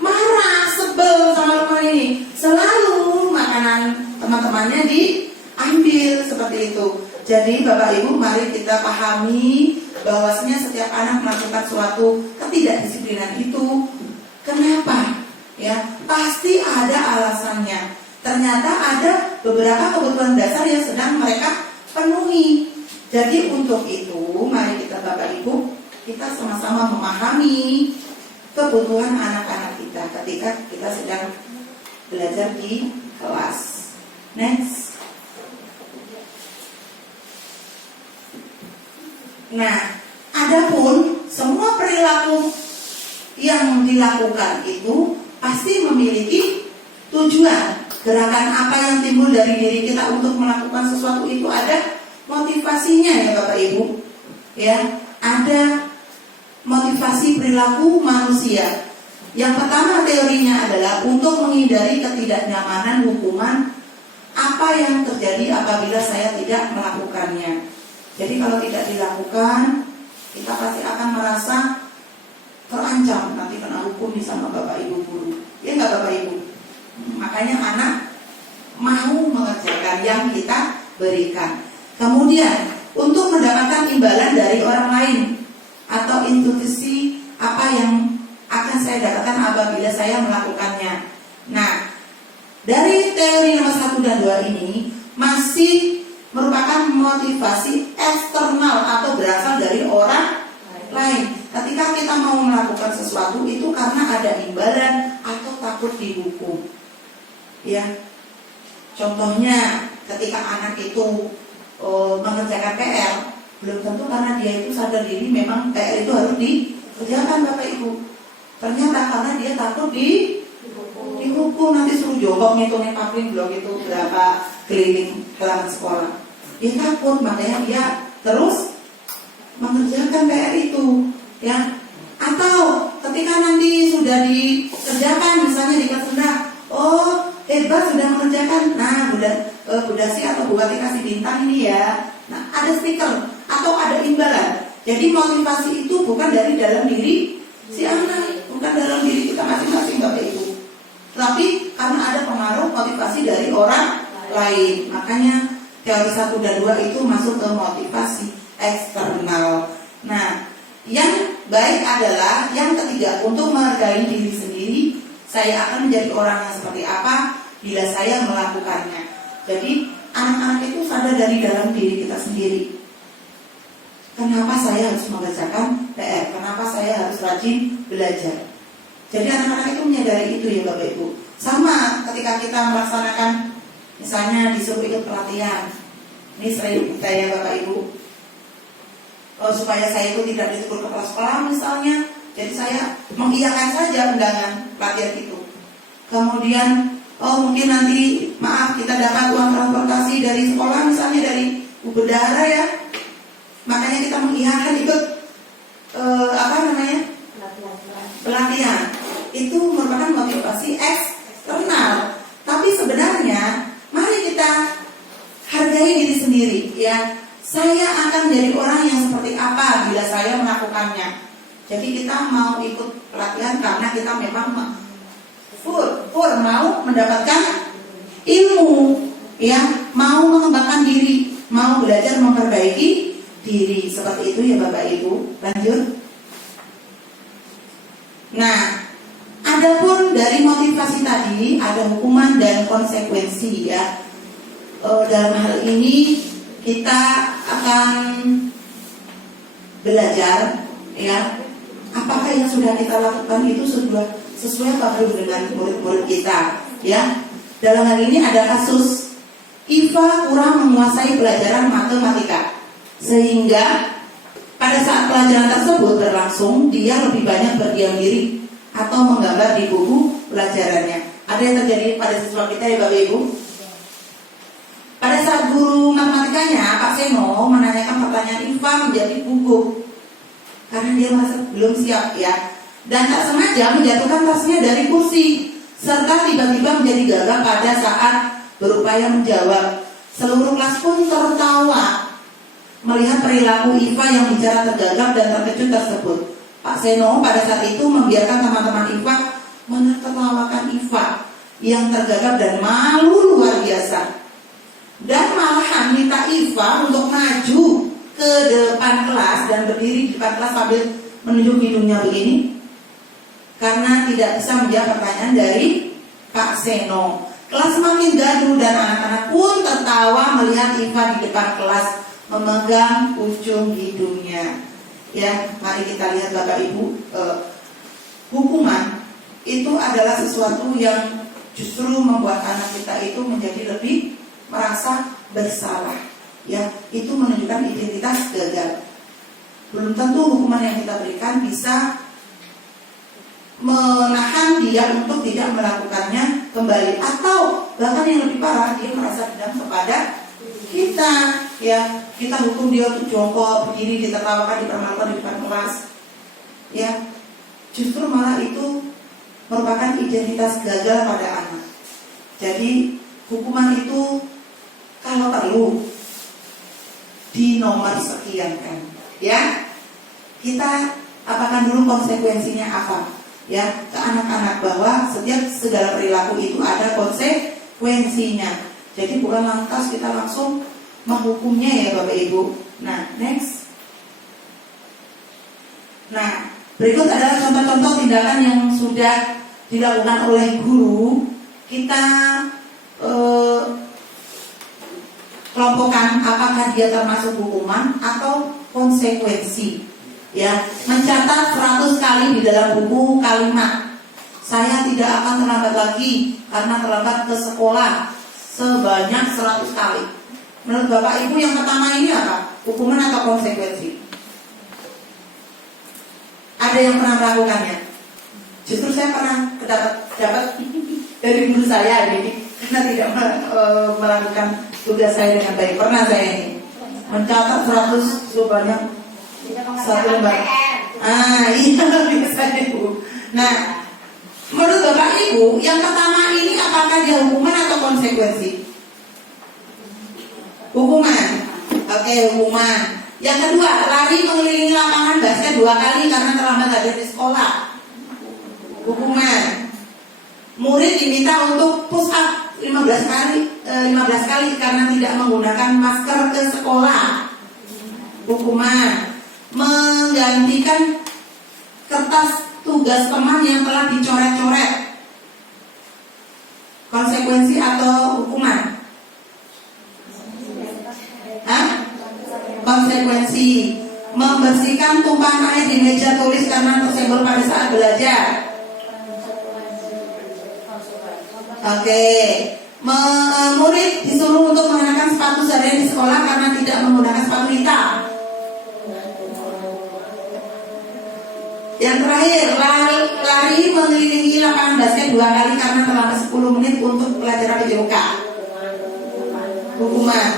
marah, sebel sama Lukman ini. Selalu makanan teman-temannya diambil seperti itu. Jadi Bapak Ibu, mari kita pahami bahwasanya setiap anak melakukan suatu ketidakdisiplinan itu kenapa? Ya, pasti ada alasannya. Ternyata ada beberapa kebutuhan dasar yang sedang mereka penuhi. Jadi untuk itu, mari kita Bapak Ibu, kita sama-sama memahami kebutuhan anak-anak kita ketika kita sedang belajar di kelas. Next. Nah, adapun semua perilaku yang dilakukan itu pasti memiliki tujuan. Gerakan apa yang timbul dari diri kita untuk melakukan sesuatu itu ada motivasinya ya Bapak Ibu. Ya, ada motivasi perilaku manusia. Yang pertama teorinya adalah untuk menghindari ketidaknyamanan hukuman apa yang terjadi apabila saya tidak melakukannya. Jadi kalau tidak dilakukan, kita pasti akan merasa terancam nanti kena hukum sama Bapak Ibu guru. Ya nggak Bapak Ibu? Makanya anak mau mengerjakan yang kita berikan. Kemudian untuk mendapatkan imbalan dari orang lain atau intuisi apa yang akan saya dapatkan apabila saya melakukannya. Nah, dari teori nomor 1 dan 2 ini masih merupakan motivasi eksternal atau berasal dari orang lain. Ketika kita mau melakukan sesuatu itu karena ada imbalan atau takut dihukum. Ya, contohnya ketika anak itu mengerjakan PR, belum tentu karena dia itu sadar diri memang PR itu harus dikerjakan Bapak Ibu. Ternyata karena dia takut dihukum, nanti suruh jongkok ngitungin paving blok itu berapa keliling halaman sekolah. Dia takut, makanya dia terus mengerjakan PR itu, ya. Atau ketika nanti sudah dikerjakan, misalnya di kelas rendah, oh hebat sudah mengerjakan. Nah, Bu Dasi atau Bu Wati kasih bintang ini ya. Nah, ada stiker atau ada imbalan. Jadi motivasi itu bukan dari dalam diri si anak, bukan dalam diri kita masing-masing Bapak Ibu, tapi karena ada pengaruh motivasi dari orang lain. Makanya teori 1 dan 2 itu masuk ke motivasi eksternal. Nah, yang baik adalah yang ketiga, untuk menghargai diri sendiri. Saya akan menjadi orang yang seperti apa bila saya melakukannya. Jadi anak-anak itu sadar dari dalam diri kita sendiri. Kenapa saya harus mengerjakan PR? Kenapa saya harus rajin belajar? Jadi anak-anak itu menyadari itu ya Bapak Ibu. Sama ketika kita melaksanakan, misalnya disuruh ikut pelatihan. Ini sering kita ya Bapak Ibu. Supaya saya itu tidak disuruh ke sekolah misalnya, jadi saya mengiyakan saja undangan pelatihan itu. Kemudian, mungkin nanti maaf kita dapat uang transportasi dari sekolah, misalnya dari Bu Bendahara ya. Makanya kita mengiyakan ikut pelatihan. Itu merupakan motivasi eksternal. Tapi sebenarnya mari kita hargai diri sendiri ya. Saya akan menjadi orang yang seperti apa bila saya melakukannya. Jadi kita mau ikut pelatihan karena kita memang mau mendapatkan ilmu ya, mau mengembangkan diri, mau belajar memperbaiki diri. Seperti itu ya Bapak Ibu. Lanjut. Nah, adapun dari motivasi tadi ada hukuman dan konsekuensi ya. Dalam hal ini kita akan belajar ya, apakah yang sudah kita lakukan itu sudah sesuai apa belum dengan murid-murid kita ya. Dalam hal ini ada kasus Iva kurang menguasai pelajaran matematika, sehingga pada saat pelajaran tersebut berlangsung dia lebih banyak berdiam diri atau menggambar di buku pelajarannya. Ada yang terjadi pada siswa kita ya Bapak Ibu. Pada saat guru matematikanya Pak Seno menanyakan pertanyaan, Iva menjadi gugup karena dia merasa belum siap ya, dan tak sengaja menjatuhkan tasnya dari kursi serta tiba-tiba menjadi gagap pada saat berupaya menjawab. Seluruh kelas pun tertawa melihat perilaku Iva yang bicara tergagap dan terkejut tersebut. Pak Seno pada saat itu membiarkan teman-teman Iva menertawakan Iva yang tergagap dan malu luar biasa. dan malahan minta Iva untuk maju ke depan kelas dan berdiri di depan kelas sambil menunjuk hidungnya begini, karena tidak bisa menjawab pertanyaan dari Pak Seno. Kelas semakin gaduh dan anak-anak pun tertawa melihat Iva di depan kelas memegang ujung hidungnya. Ya, mari kita lihat Bapak Ibu, hukuman itu adalah sesuatu yang justru membuat anak kita itu menjadi lebih merasa bersalah. Ya, itu menunjukkan identitas gagal. Belum tentu hukuman yang kita berikan bisa menahan dia untuk tidak melakukannya kembali, atau bahkan yang lebih parah, dia merasa dendam kepada kita. Ya, kita hukum dia untuk jongkok, berdiri, ditertawakan, dipermalukan di depan kelas. Ya, justru malah itu merupakan identitas gagal pada anak. Jadi hukuman itu kalau perlu di nomor sekian kan, ya kita apakan dulu konsekuensinya apa, ya, ke anak-anak, bahwa setiap segala perilaku itu ada konsekuensinya. Jadi bukan lantas kita langsung menghukumnya ya Bapak Ibu. Nah, next. Nah, berikut adalah contoh-contoh tindakan yang sudah dilakukan oleh guru. Kita kelompokkan apakah dia termasuk hukuman atau konsekuensi. Ya, mencatat 100 kali di dalam buku kalimat "Saya tidak akan terlambat lagi karena terlambat ke sekolah" sebanyak 100 kali. Menurut Bapak Ibu yang pertama ini apa? Hukuman atau konsekuensi? Ada yang pernah melakukannya? Justru saya pernah dapat dari guru saya ini, karena tidak melakukan tugas saya dengan baik. Pernah saya ini mencatat 100 sebanyak satu lembar. Iya biasa Ibu. Nah, menurut Bapak Ibu yang pertama ini apakah dia hukuman atau konsekuensi? Hukuman. Oke, hukuman. Yang kedua, lari mengelilingi lapangan basket 2 kali karena terlambat hadir di sekolah. Hukuman. Murid diminta untuk push up 15 kali karena tidak menggunakan masker ke sekolah. Hukuman. Menggantikan kertas tugas teman yang telah dicoret-coret. Konsekuensi atau hukuman? Konsekuensi. Membersihkan tumpahan air di meja tulis karena tersenggol pada saat belajar. Oke. Murid disuruh untuk mengenakan sepatu seharian di sekolah karena tidak menggunakan sepatu hitam. Yang terakhir, lari mengelilingi lapangan basket 2 kali karena terlambat 10 menit untuk pelajaran PJOK. Hukuman.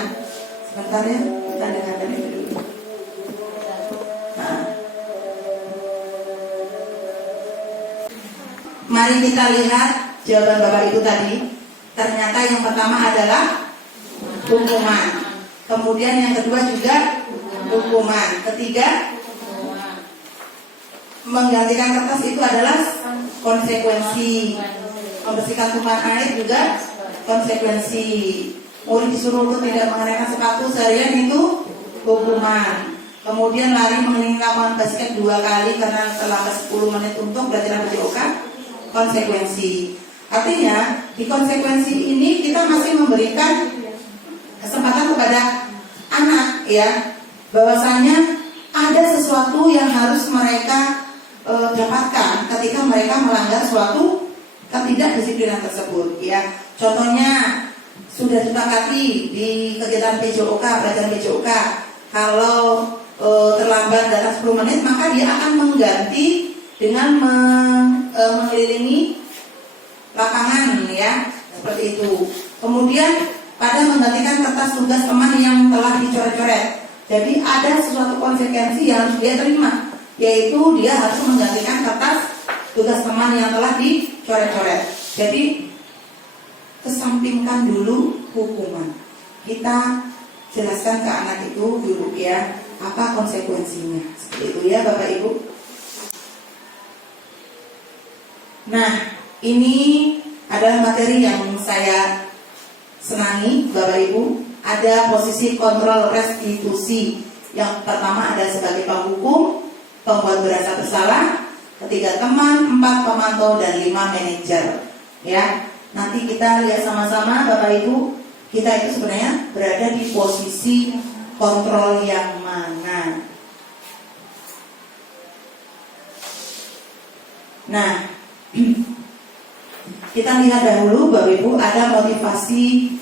Sebentar ya, kita dengarkan ini dulu. Nah. Mari kita lihat jawaban Bapak Ibu tadi. Ternyata yang pertama adalah hukuman. Kemudian yang kedua juga hukuman. Ketiga, menggantikan kertas itu adalah konsekuensi. Membersihkan tumpahan air juga konsekuensi. Murid disuruh untuk tidak mengenakan sepatu seharian itu hukuman. Kemudian lari mengelilingi lapangan basket 2 kali karena terlambat 10 menit untuk belajar PJOK, konsekuensi. Artinya di konsekuensi ini kita masih memberikan kesempatan kepada anak, ya, bahwasanya ada sesuatu yang harus mereka dapatkan ketika mereka melanggar suatu ketidakdisiplinan tersebut, ya. Contohnya sudah disepakati di kegiatan PJOK, pelajaran PJOK, kalau terlambat datang 10 menit maka dia akan mengganti dengan mengelilingi lapangan, ya, seperti itu. Kemudian pada menggantikan kertas tugas teman yang telah dicoret-coret. Jadi ada sesuatu konsekuensi yang harus dia terima, yaitu dia harus menggantikan kertas tugas teman yang telah dicoret-coret. Jadi kesampingkan dulu hukuman. Kita jelaskan ke anak itu dulu, ya, apa konsekuensinya. Seperti itu ya Bapak Ibu. Nah, ini adalah materi yang saya senangi Bapak Ibu. ada posisi kontrol restitusi. Yang pertama ada sebagai penghukum, pembuat berasa bersalah, ketiga teman, 4 pemantau, dan 5 manajer. Ya, nanti kita lihat sama-sama Bapak Ibu, kita itu sebenarnya berada di posisi kontrol yang mana. Nah, kita lihat dahulu Bapak Ibu, ada motivasi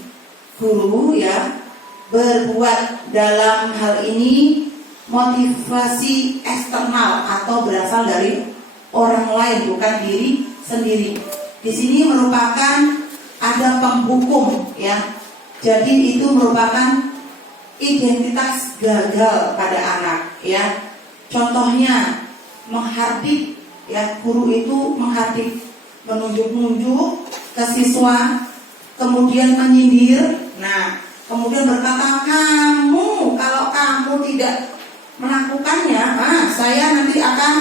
guru ya berbuat dalam hal ini, motivasi eksternal atau berasal dari orang lain, bukan diri sendiri. Di sini merupakan ada penghukum ya. Jadi itu merupakan identitas gagal pada anak ya. Contohnya menghardik ya, guru itu menghardik, menunjuk-nunjuk ke siswa, kemudian menyindir. Nah, kemudian berkata, kalau kamu tidak melakukannya, saya nanti akan,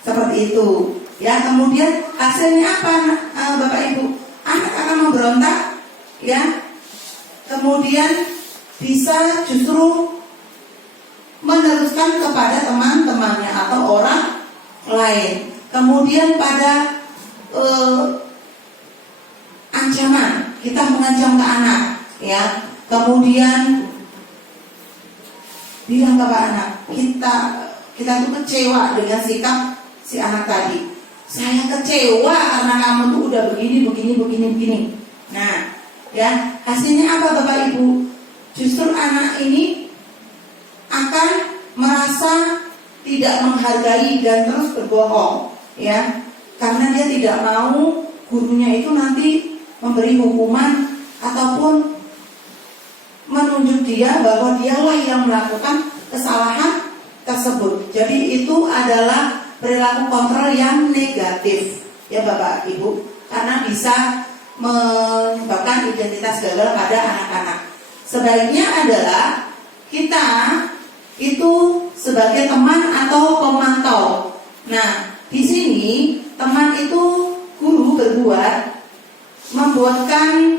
seperti itu. Ya, kemudian hasilnya apa, Bapak Ibu? Anak akan memberontak, ya. Kemudian bisa justru meneruskan kepada teman-temannya atau orang lain. Kemudian pada ancaman, kita mengancam ke anak, ya. Kemudian bilang kepada anak, kita tuh kecewa dengan sikap si anak tadi. Saya kecewa karena kamu tuh udah begini. Nah, ya, hasilnya apa Bapak Ibu? Justru anak ini akan merasa tidak menghargai dan terus berbohong, ya, karena dia tidak mau gurunya itu nanti memberi hukuman ataupun menunjuk dia bahwa dialah yang melakukan kesalahan tersebut. Jadi itu adalah perilaku kontrol yang negatif, ya Bapak Ibu, karena bisa menyebabkan identitas gagal pada anak-anak. Sebaiknya adalah kita itu sebagai teman atau pemantau. Nah, di sini teman itu guru berbuat membuatkan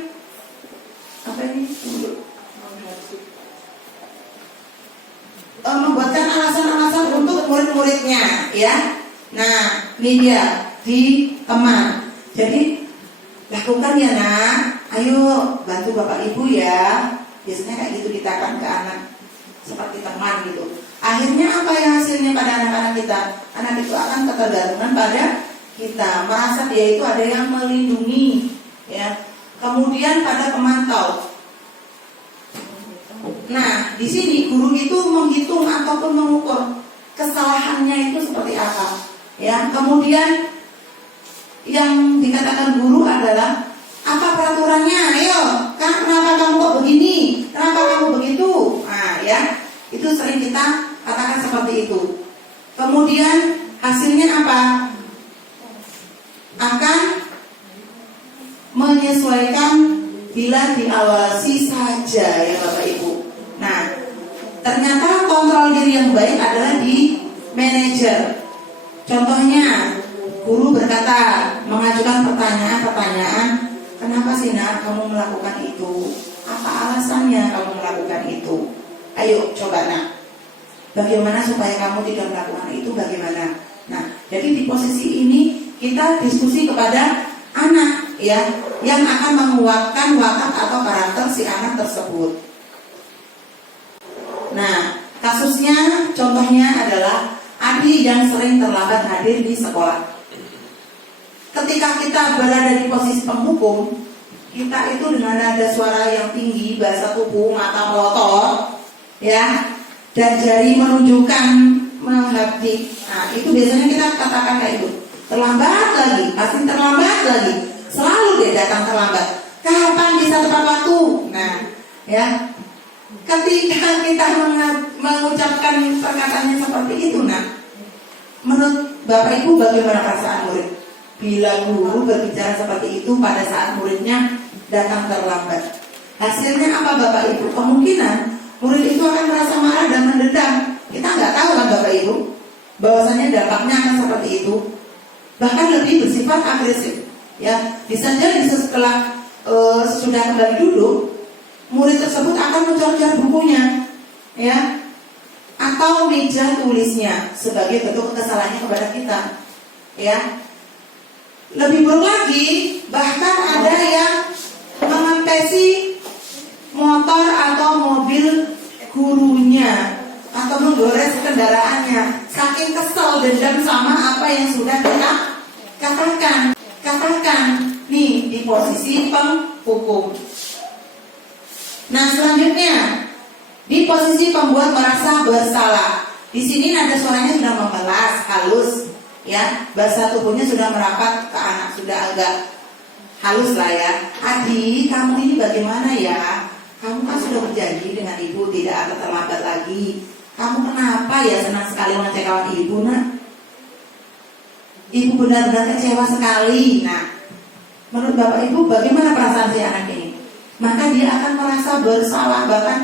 membuatkan alasan-alasan untuk murid-muridnya, ya. Nah, ini dia di teman. Jadi lakukan ya nak, ayo bantu Bapak Ibu ya. Biasanya kayak gitu kita akan ke anak seperti teman gitu. Akhirnya apa yang hasilnya pada anak-anak kita? Anak itu akan ketergantungan pada kita, merasa dia itu ada yang melindungi, ya. Kemudian pada pemantau. Nah, di sini guru itu menghitung ataupun mengukur kesalahannya itu seperti apa, ya. Kemudian yang dikatakan guru adalah apa peraturannya? Ayo, kenapa kamu kok begini? Kenapa kamu begitu? Nah, ya, itu sering kita katakan seperti itu. Kemudian hasilnya apa? Akan menyesuaikan bila diawasi saja, ya Bapak Ibu. Nah, ternyata kontrol diri yang baik adalah di manajer. Contohnya, guru berkata, mengajukan pertanyaan, kenapa sih nak kamu melakukan itu? Apa alasannya kamu melakukan itu? Ayo coba nak, bagaimana supaya kamu tidak melakukan itu, bagaimana? Nah, jadi di posisi ini kita diskusi kepada anak, ya, yang akan menguatkan watak atau karakter si anak tersebut. Nah, kasusnya contohnya adalah Adi yang sering terlambat hadir di sekolah. Ketika kita berada di posisi penghukum, kita itu dengan nada suara yang tinggi, bahasa tubuh, mata melotot, ya, dan jari menunjukkan menghabdi. Nah, itu biasanya kita katakan kayak itu. Terlambat lagi, pasti terlambat lagi. Selalu dia datang terlambat. Kapan bisa tepat waktu? Nah, ya. Ketika kita mengucapkan perkataannya seperti itu, nah, menurut Bapak Ibu bagaimana perasaan murid? Bila guru berbicara seperti itu pada saat muridnya datang terlambat, hasilnya apa Bapak Ibu? Kemungkinan murid itu akan merasa marah dan mendendam. Kita nggak tahu kan Bapak Ibu, bahwasanya dampaknya akan seperti itu. Bahkan lebih bersifat agresif. Ya, bisa jadi setelah sudah kembali duduk, murid tersebut akan mencor-cor bukunya, ya, atau meja tulisnya sebagai bentuk kesalahannya kepada kita, ya. Lebih buruk lagi, bahkan ada yang mengempesi motor atau mobil gurunya atau menggores kendaraannya, saking kesel dendam sama apa yang sudah kita katakan nih di posisi penghukum. Nah, selanjutnya di posisi pembuat merasa bersalah. Di sini nada suaranya sudah memelas, halus, ya. Bahasa tubuhnya sudah merapat ke anak, sudah agak halus lah ya. Adi, kamu ini bagaimana ya? Kamu kan sudah berjanji dengan ibu tidak akan terlambat lagi. Kamu kenapa ya senang sekali mengecewakan ibu, nak? Ibu benar-benar kecewa sekali. Nah, menurut bapak ibu bagaimana perasaan si anak ini? Maka dia akan merasa bersalah. Bahkan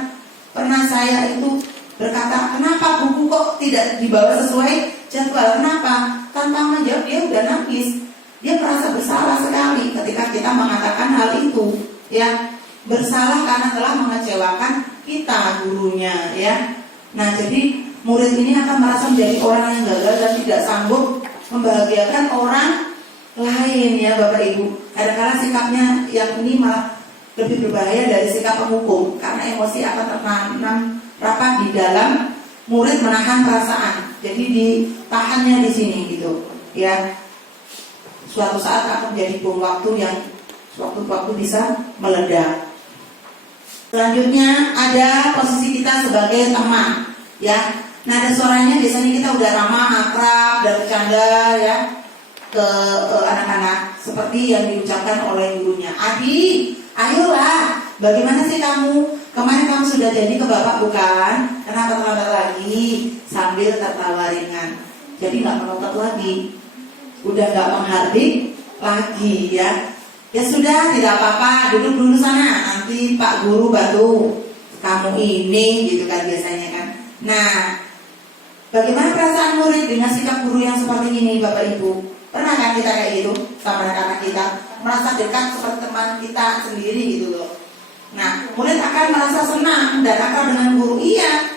pernah saya itu berkata, kenapa buku kok tidak dibawa sesuai jadwal? Kenapa? Tanpa menjawab dia udah nangis. Dia merasa bersalah sekali ketika kita mengatakan hal itu, ya. Bersalah karena telah mengecewakan kita, gurunya, ya. Nah, jadi murid ini akan merasa menjadi orang yang gagal dan tidak sanggup membahagiakan orang lain, ya Bapak Ibu. Kadang-kadang sikapnya yang ini malah lebih berbahaya dari sikap penghukum, karena emosi akan tertanam rapat di dalam murid menahan perasaan. Jadi ditahannya di sini gitu, ya. Suatu saat akan menjadi bom waktu yang sewaktu-waktu bisa meledak. Selanjutnya ada posisi kita sebagai teman, ya. Nada suaranya biasanya kita udah ramah, akrab, dan bercanda, ya, ke anak-anak seperti yang diucapkan oleh gurunya. Adi, ayolah, bagaimana sih kamu? Kemarin kamu sudah janji ke bapak bukan? Kenapa terlambat lagi? Sambil tertawa ringan. Jadi nggak menuntut lagi, udah nggak menghardik lagi, ya. Ya sudah, tidak apa-apa, duduk dulu sana, nanti Pak Guru bantu kamu ini, gitu kan biasanya kan. Nah, bagaimana perasaan murid dengan sikap guru yang seperti ini, Bapak Ibu? Pernah kan kita kayak gitu sama anak-anak kita, merasa dekat seperti teman kita sendiri gitu loh. Nah, murid akan merasa senang dan akrab dengan guru, iya,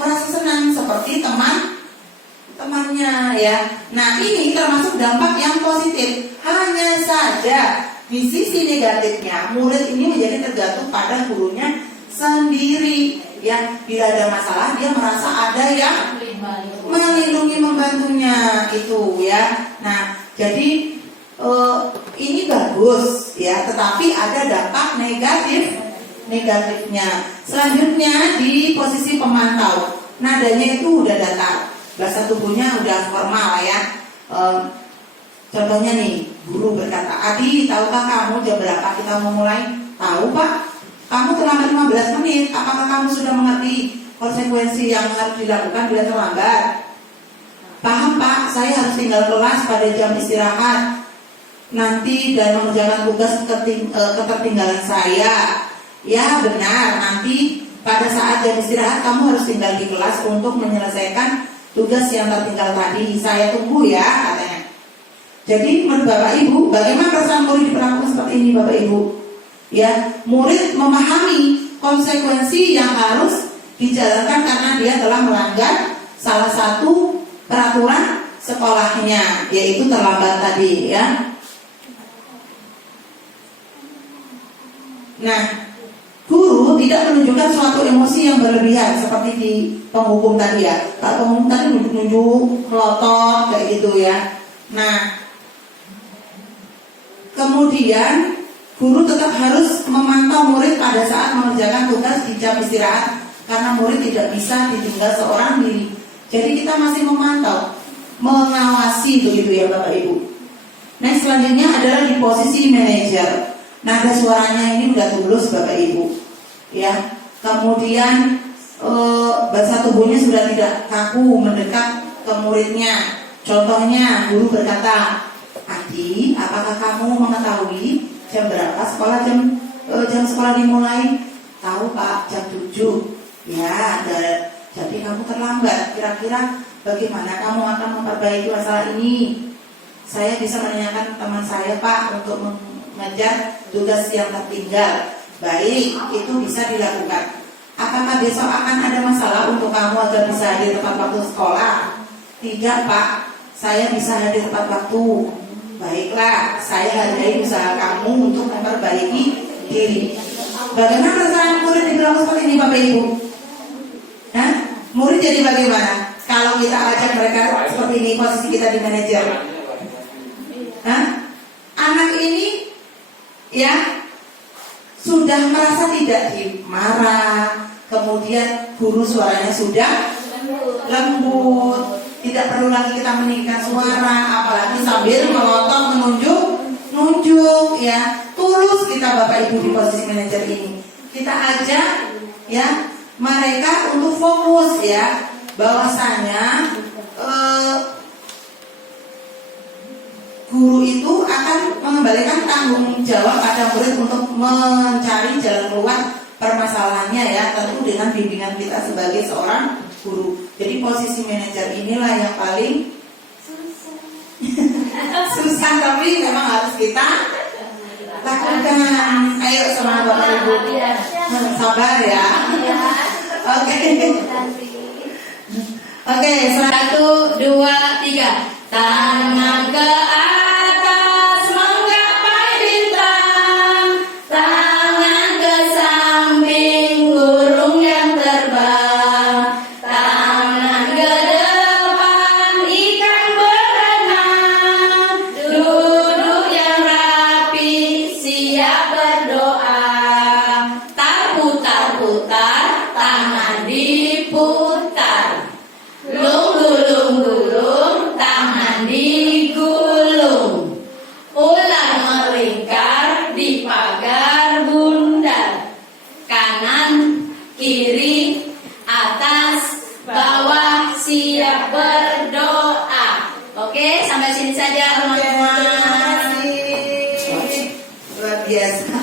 merasa senang seperti temannya, ya. Nah, ini termasuk dampak yang positif. Hanya saja di sisi negatifnya, murid ini menjadi tergantung pada gurunya sendiri, ya. Bila ada masalah, dia merasa ada yang melindungi, membantunya itu, ya. Nah, jadi ini bagus, ya. Tetapi ada dampak negatifnya. Selanjutnya di posisi pemantau, nadanya itu udah datar, bahasa tubuhnya udah formal, ya. Contohnya nih, guru berkata, Adi, tahukah kamu jam berapa kita mau mulai? Tahu Pak, kamu terlambat 15 menit. Apakah kamu sudah mengerti konsekuensi yang harus dilakukan bila terlambat? Paham Pak, saya harus tinggal kelas pada jam istirahat nanti dan mengerjakan tugas ketertinggalan saya. Ya benar, nanti pada saat jam istirahat kamu harus tinggal di kelas untuk menyelesaikan tugas yang tertinggal tadi. Saya tunggu ya, katanya. Jadi menurut Bapak Ibu, bagaimana perasaan murid diperlakukan seperti ini Bapak Ibu? Ya, murid memahami konsekuensi yang harus dijalankan karena dia telah melanggar salah satu peraturan sekolahnya, yaitu terlambat tadi, ya. Nah, guru tidak menunjukkan suatu emosi yang berlebihan seperti di penghukum tadi, ya. Kalau penghukum tadi nunjuk-nunjuk, melotot kayak gitu, ya. Nah, kemudian guru tetap harus memantau murid pada saat mengerjakan tugas di jam istirahat, karena murid tidak bisa ditinggal seorang diri. Jadi kita masih memantau, mengawasi begitu ya Bapak Ibu. Nah, selanjutnya adalah di posisi manajer. Nada suaranya ini udah tulus Bapak Ibu, ya. Kemudian bahasa tubuhnya sudah tidak kaku mendekat ke muridnya. Contohnya guru berkata, Adi, apakah kamu mengetahui jam berapa jam sekolah dimulai? Tahu Pak, jam 7. Ya, jadi kamu terlambat. Kira-kira bagaimana kamu akan memperbaiki masalah ini? Saya bisa menanyakan teman saya Pak untuk mengejar tugas yang tertinggal. Baik, itu bisa dilakukan. Apakah besok akan ada masalah untuk kamu agar bisa hadir tepat waktu sekolah? Tidak, Pak. Saya bisa hadir tepat waktu. Baiklah, saya hargai usaha kamu untuk memperbaiki diri. Bagaimana perasaan murid di berlaku seperti ini, Bapak Ibu? Hah? Murid jadi bagaimana? Kalau kita ajak mereka seperti ini, posisi kita di manajer. Hah? Anak ini ya sudah merasa tidak dimarah, kemudian guru suaranya sudah lembut, tidak perlu lagi kita meninggikan suara, apalagi sambil melotot menunjuk ya. Tulus kita Bapak Ibu di posisi manajer ini. Kita ajak ya mereka untuk fokus ya, bahwasanya guru itu akan mengembalikan tanggung jawab pada murid untuk mencari jalan keluar permasalahannya ya, tentu dengan bimbingan kita sebagai seorang guru. Jadi posisi manajer inilah yang paling susah tapi memang harus kita lakukan. Ayo sama Bapak Ibu, sabar ya. Oke. Oke, 1, 2, 3. Tangan ke atas menggapai bintang, tangan ke samping burung yang terbang, tangan ke depan ikan berenang, duduk yang rapi siap berdoa, putar-putar tangan diputar, lung-gulung-gulung tangan digulung, ular melingkar di pagar bundar, kanan kiri atas bawah siap berdoa. Oke, sampai sini saja teman-teman. Luar biasa.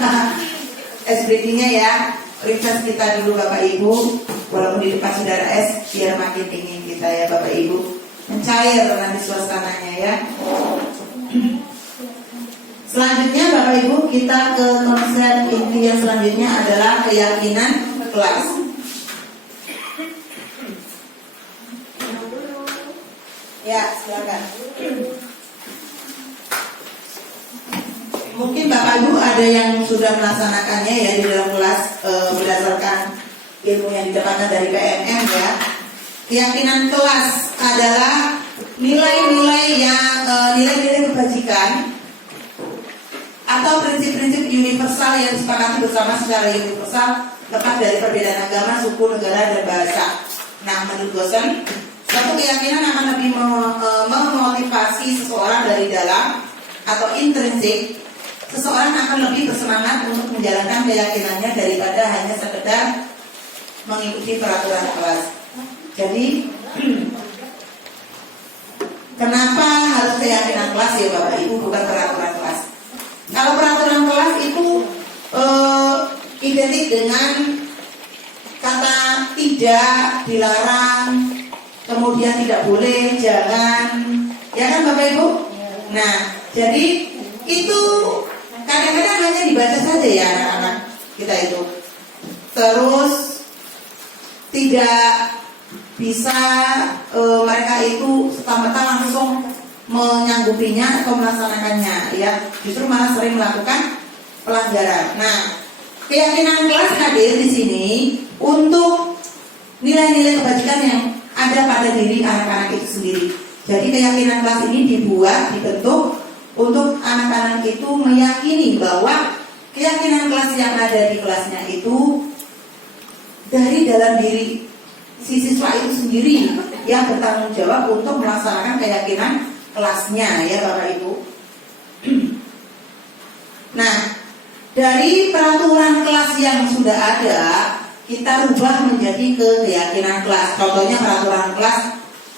Breakingnya ya, refresh kita dulu Bapak Ibu. Walaupun di depan saudara S, biar makin dingin kita ya Bapak Ibu, mencair nanti suasananya ya. Selanjutnya Bapak Ibu, kita ke konsep inti yang selanjutnya adalah keyakinan kelas. Ya, silakan. Mungkin Bapak Ibu ada yang sudah melaksanakannya ya di dalam kelas berdasarkan ilmu yang didapatkan dari PNM ya. Keyakinan kelas adalah nilai-nilai yang nilai-nilai kebajikan atau prinsip-prinsip universal yang disepakati bersama secara universal lepas dari perbedaan agama, suku, negara, dan bahasa. Nah, menurut Gosen, suatu keyakinan akan lebih memotivasi seseorang dari dalam atau intrinsik. Seseorang akan lebih bersemangat untuk menjalankan keyakinannya daripada hanya sekedar mengikuti peraturan kelas. Jadi, kenapa harus keyakinan kelas ya Bapak Ibu, bukan peraturan kelas? Kalau peraturan kelas itu identik dengan kata tidak, dilarang, kemudian tidak boleh, jangan, ya kan Bapak Ibu? Nah, jadi itu kadang-kadang hanya dibaca saja ya anak-anak kita itu. Terus tidak bisa mereka itu serta-merta langsung menyanggupinya atau melaksanakannya ya, justru malah sering melakukan pelanggaran. Nah, keyakinan kelas hadir di sini untuk nilai-nilai kebajikan yang ada pada diri anak-anak itu sendiri. Jadi keyakinan kelas ini dibentuk untuk anak-anak itu meyakini bahwa keyakinan kelas yang ada di kelasnya itu dari dalam diri si siswa itu sendiri yang bertanggung jawab untuk melaksanakan keyakinan kelasnya ya Bapak Ibu. Nah, dari peraturan kelas yang sudah ada kita rubah menjadi ke keyakinan kelas. Contohnya peraturan kelas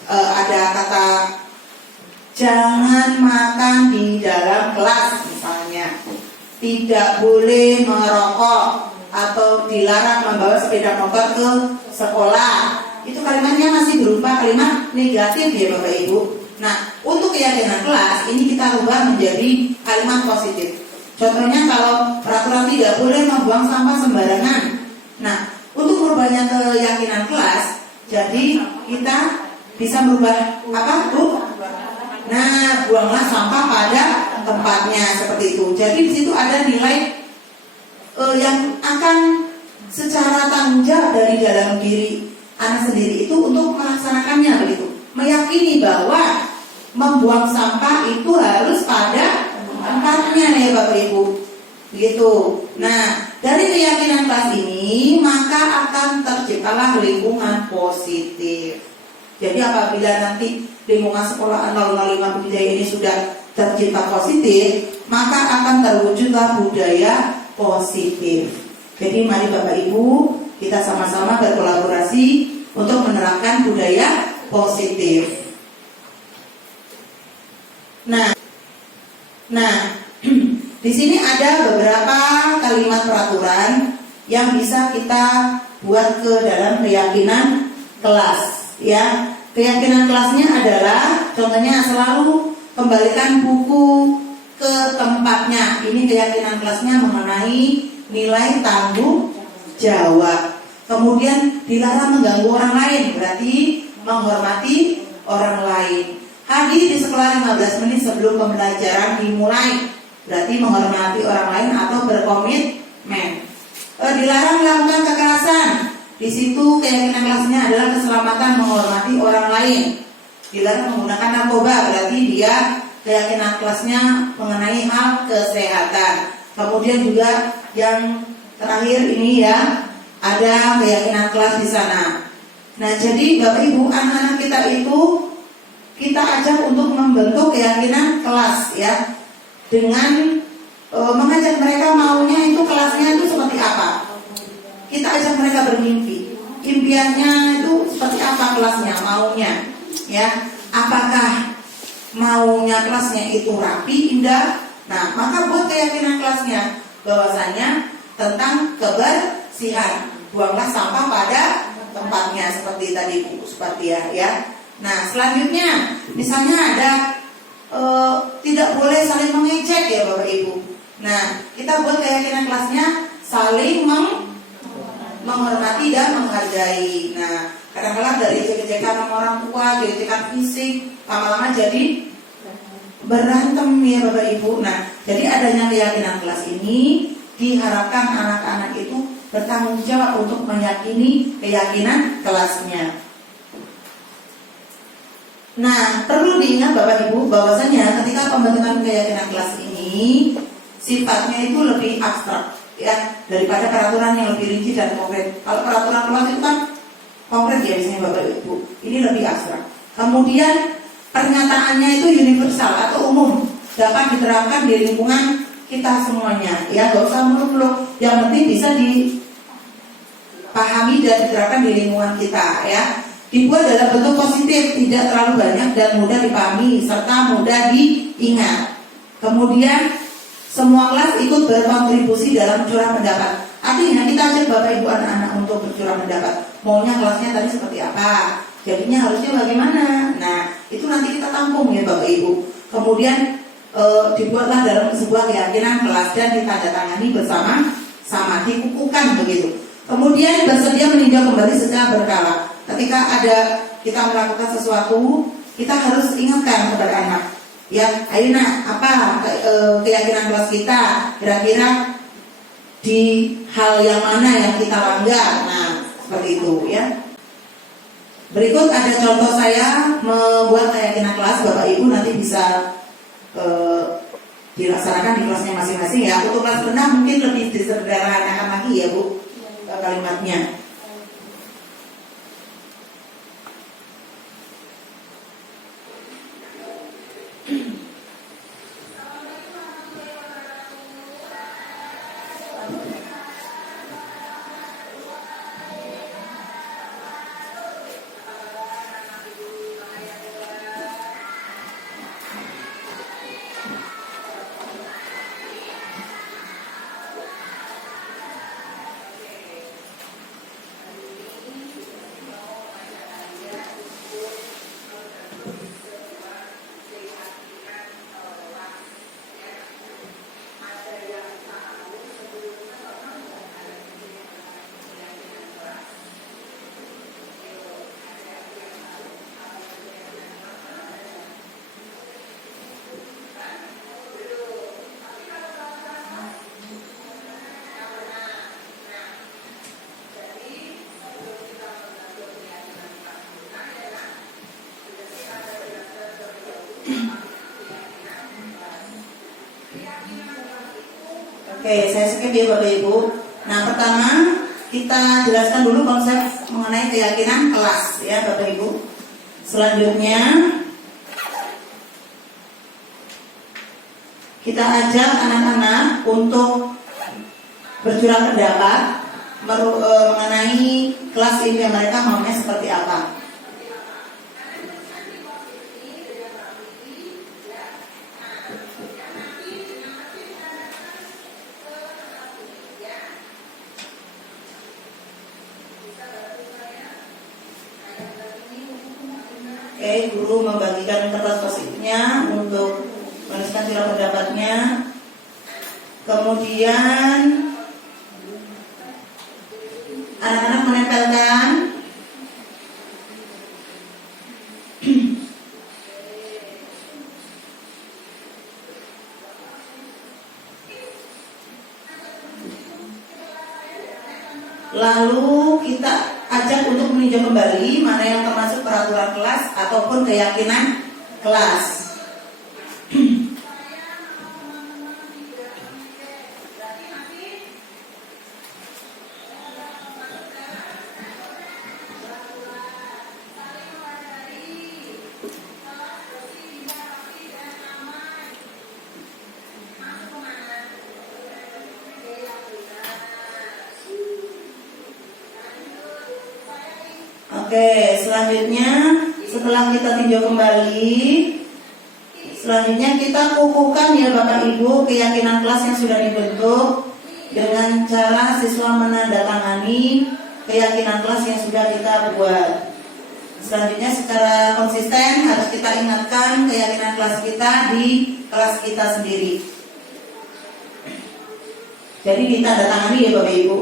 ada kata jangan makan di dalam kelas misalnya, tidak boleh merokok atau dilarang membawa sepeda motor ke sekolah. Itu kalimatnya masih berupa kalimat negatif ya Bapak Ibu. Nah, untuk keyakinan kelas ini kita rubah menjadi kalimat positif. Contohnya kalau peraturan tidak boleh membuang sampah sembarangan. Nah, untuk merubahnya keyakinan kelas, jadi kita bisa merubah apa tuh? Nah, buanglah sampah pada tempatnya seperti itu. Jadi di situ ada nilai yang akan secara tanggung jawab dari dalam diri anak sendiri itu untuk melaksanakannya begitu. Meyakini bahwa membuang sampah itu harus pada tempatnya ya Bapak Ibu. Begitu. Nah, dari keyakinan kelas ini maka akan terciptalah lingkungan positif. Jadi apabila nanti lingkungan sekolah 005 budaya ini sudah tercipta positif, maka akan terwujudlah budaya positif. Jadi mari Bapak Ibu kita sama-sama berkolaborasi untuk menerapkan budaya positif. Nah, di sini ada beberapa kalimat peraturan yang bisa kita buat ke dalam keyakinan kelas, ya. Keyakinan kelasnya adalah contohnya selalu kembalikan buku ke tempatnya. Ini keyakinan kelasnya mengenai nilai tanggung jawab. Kemudian dilarang mengganggu orang lain, berarti menghormati orang lain. Hadir di sekolah 15 menit sebelum pembelajaran dimulai, berarti menghormati orang lain atau berkomitmen. Dilarang melakukan kekerasan. Di situ keyakinan kelasnya adalah keselamatan menghormati orang lain. Dilarang menggunakan narkoba, berarti dia keyakinan kelasnya mengenai hal kesehatan. Kemudian juga yang terakhir ini ya, ada keyakinan kelas di sana. Nah, jadi Bapak Ibu, anak-anak kita itu kita ajak untuk membentuk keyakinan kelas ya, dengan mengajak mereka maunya itu kelasnya itu seperti apa. Kita ajak mereka bermimpi, impiannya itu seperti apa kelasnya, maunya ya. Apakah maunya kelasnya itu rapi, indah? Nah, maka buat keyakinan kelasnya bahwasanya tentang kebersihan, buanglah sampah pada tempatnya seperti tadi Bu, seperti ya. Nah, selanjutnya misalnya ada tidak boleh saling mengejek ya Bapak Ibu. Nah, kita buat keyakinan kelasnya saling menghormati dan menghargai. Nah, kadang-kadang dari ejek-ejekan sama orang tua, ejekan fisik, lama-lama jadi berantem ya Bapak Ibu. Nah, jadi adanya keyakinan kelas ini diharapkan anak-anak itu bertanggung jawab untuk meyakini keyakinan kelasnya. Nah, perlu diingat Bapak Ibu bahwasanya ketika pembentukan keyakinan kelas ini sifatnya itu lebih abstrak ya daripada peraturan yang lebih rinci dan konkret. Kalau peraturan kelas itu kan konkret ya biasanya Bapak Ibu. Ini lebih abstrak. Kemudian pernyataannya itu universal atau umum, dapat diterapkan di lingkungan kita semuanya ya, gak usah muluk-muluk, yang penting bisa dipahami dan diterapkan di lingkungan kita ya. Dibuat dalam bentuk positif, tidak terlalu banyak dan mudah dipahami serta mudah diingat. Kemudian semua kelas ikut berkontribusi dalam curah pendapat. Artinya kita ajak Bapak Ibu anak-anak untuk bercurah pendapat. Maunya kelasnya tadi seperti apa, jadinya harusnya bagaimana. Nah, itu nanti kita tampung ya Bapak Ibu. Kemudian dibuatlah dalam sebuah keyakinan kelas dan ditandatangani bersama-sama, dikukuhkan begitu. Kemudian bersedia meninjau kembali secara berkala. Ketika ada kita melakukan sesuatu, kita harus ingatkan kepada anak. Ya, ayo nak, apa keyakinan kelas kita? Kira-kira di hal yang mana yang kita langgar? Nah, seperti itu ya. Berikut ada contoh saya membuat keyakinan kelas. Bapak Ibu nanti bisa dilaksanakan di kelasnya masing-masing ya. Untuk kelas rendah mungkin lebih disederhanakan lagi ya Bu kalimatnya. Oke, saya skip ya Bapak Ibu. Nah, pertama kita jelaskan dulu konsep mengenai keyakinan kelas ya Bapak Ibu. Selanjutnya kita ajak anak-anak untuk bercurah pendapat mengenai kelas ilmiah mereka maunya seperti apa. Oke, guru membagikan kertas post-it-nya untuk menuliskan curah pendapatnya. Kemudian anak-anak menempelkan lalu kita ajak untuk meninjau kembali mana yang termasuk peraturan kelas ataupun keyakinan kelas. Oke, selanjutnya setelah kita tinjau kembali, selanjutnya kita kukuhkan ya Bapak Ibu keyakinan kelas yang sudah dibentuk dengan cara siswa menandatangani keyakinan kelas yang sudah kita buat. Selanjutnya secara konsisten harus kita ingatkan keyakinan kelas kita di kelas kita sendiri. Jadi ditandatangani ya Bapak Ibu.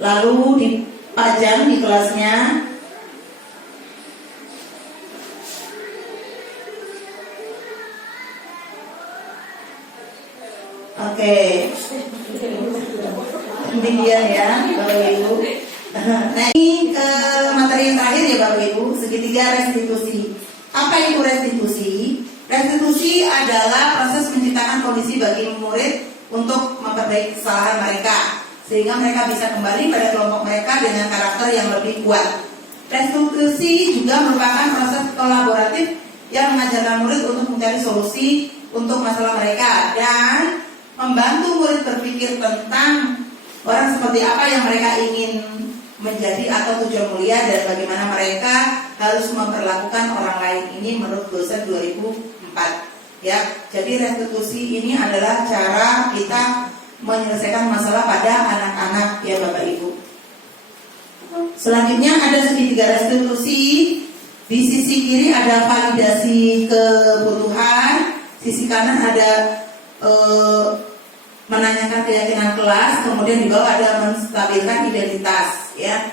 Lalu dipajang di kelasnya. Oke. Demikian ya Bapak Ibu. Nah, ini materi yang terakhir ya Bapak Ibu, segitiga restitusi. Apa itu restitusi? Restitusi adalah proses menciptakan kondisi bagi murid untuk memperbaiki kesalahan mereka, sehingga mereka bisa kembali pada kelompok mereka dengan karakter yang lebih kuat. Restitusi juga merupakan proses kolaboratif yang mengajarkan murid untuk mencari solusi untuk masalah mereka dan membantu murid berpikir tentang orang seperti apa yang mereka ingin menjadi atau tujuan mulia dan bagaimana mereka harus memperlakukan orang lain. Ini menurut dosen 2004. Ya, jadi restitusi ini adalah cara kita menyelesaikan masalah pada anak-anak ya Bapak Ibu. Selanjutnya ada segitiga restitusi. Di sisi kiri ada validasi kebutuhan, sisi kanan ada menanyakan keyakinan kelas, kemudian di bawah ada menstabilkan identitas ya.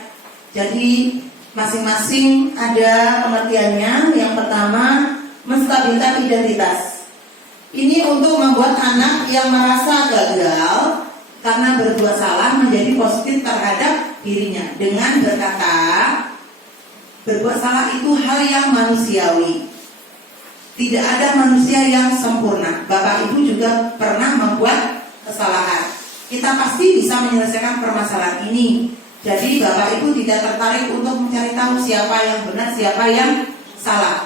Jadi masing-masing ada pengertiannya. Yang pertama, menstabilkan identitas. Ini untuk membuat anak yang merasa gagal karena berbuat salah menjadi positif terhadap dirinya dengan berkata, berbuat salah itu hal yang manusiawi. Tidak ada manusia yang sempurna. Bapak Ibu juga pernah membuat kesalahan. Kita pasti bisa menyelesaikan permasalahan ini. Jadi Bapak Ibu tidak tertarik untuk mencari tahu siapa yang benar, siapa yang salah.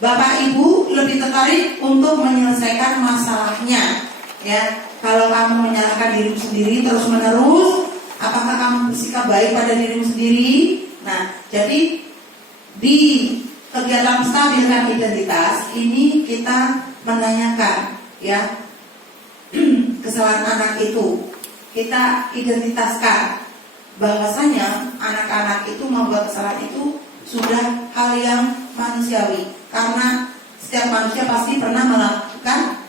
Bapak Ibu lebih tertarik untuk menyelesaikan masalahnya. Ya, kalau kamu menyalahkan dirimu sendiri terus menerus, apakah kamu bersikap baik pada dirimu sendiri? Nah, jadi di kegiatan menstabilkan identitas ini kita menanyakan ya kesalahan anak itu, kita identitaskan bahwasanya anak-anak itu membuat kesalahan itu sudah hal yang manusiawi, karena setiap manusia pasti pernah melakukan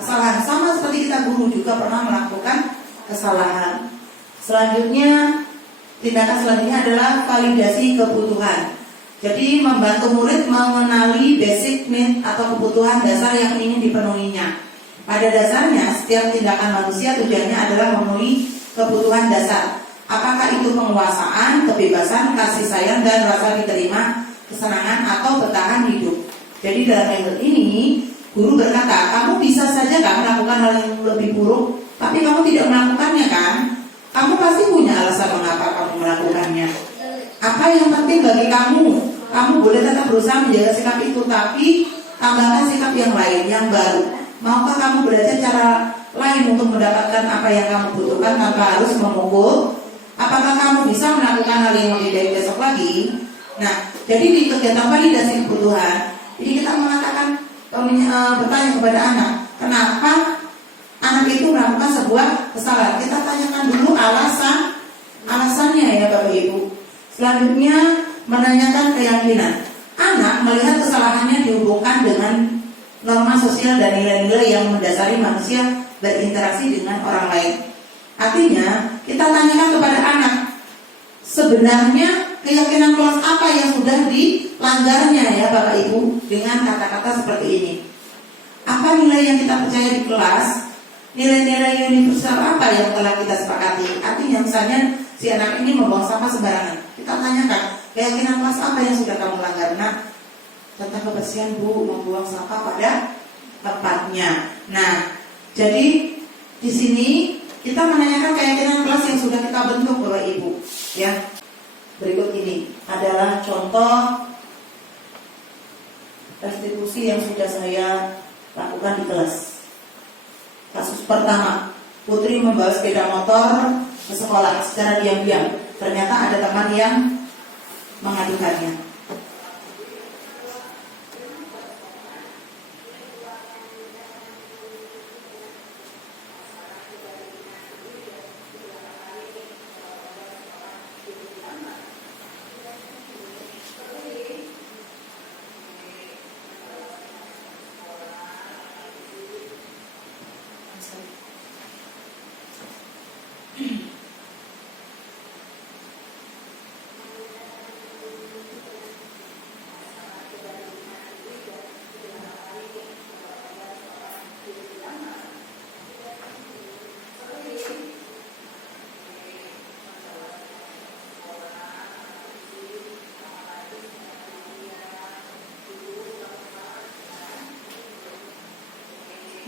kesalahan, sama seperti kita guru juga pernah melakukan kesalahan. Selanjutnya, tindakan selanjutnya adalah validasi kebutuhan. Jadi membantu murid mengenali basic need atau kebutuhan dasar yang ingin dipenuhinya. Pada dasarnya, setiap tindakan manusia tujuannya adalah memenuhi kebutuhan dasar. Apakah itu penguasaan, kebebasan, kasih sayang, dan rasa diterima, kesenangan, atau bertahan hidup. Jadi dalam metode ini, Guru berkata, kamu bisa saja kan melakukan hal yang lebih buruk, tapi kamu tidak melakukannya kan? Kamu pasti punya alasan mengapa kamu melakukannya. Apa yang penting bagi kamu? Kamu boleh tetap berusaha menjaga sikap itu, tapi tambahkan sikap yang lain, yang baru. Maukah kamu belajar cara lain untuk mendapatkan apa yang kamu butuhkan tanpa harus memukul? Apakah kamu bisa melakukan hal yang lebih baik besok lagi? Nah, jadi di kegiatan validasi kebutuhan, ini kita mengatakan bertanya kepada anak, kenapa anak itu melakukan sebuah kesalahan? Kita tanyakan dulu alasannya ya Bapak Ibu. Selanjutnya menanyakan keyakinan. Anak melihat kesalahannya dihubungkan dengan norma sosial dan nilai-nilai yang mendasari manusia berinteraksi dengan orang lain. Artinya, kita tanyakan kepada anak, sebenarnya keyakinan kelas apa yang sudah dilanggarnya ya Bapak Ibu, dengan kata-kata seperti ini. Apa nilai yang kita percaya di kelas? Nilai-nilai universal apa yang telah kita sepakati? Artinya misalnya si anak ini membuang sampah sembarangan, kita tanyakan, keyakinan kelas apa yang sudah kamu langgar? Nah, tentang kebersihan Bu, membuang sampah pada tempatnya. Nah, jadi di sini kita menanyakan keyakinan kelas yang sudah kita bentuk Bapak Ibu. Ya, berikut ini adalah contoh restitusi yang sudah saya lakukan di kelas. Kasus pertama, Putri membawa sepeda motor ke sekolah secara diam-diam. Ternyata ada teman yang mengadukannya.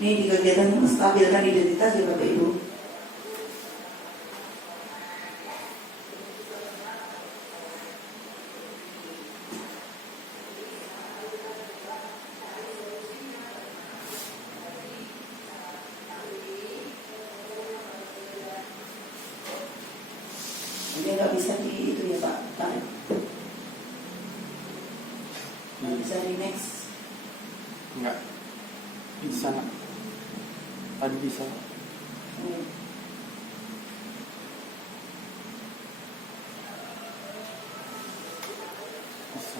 Ini di kegiatan menstabilkan identitas ya Bapak Ibu. Ini nggak bisa di itu ya Pak. Nggak bisa di next. Enggak bisa. Tadi bisa.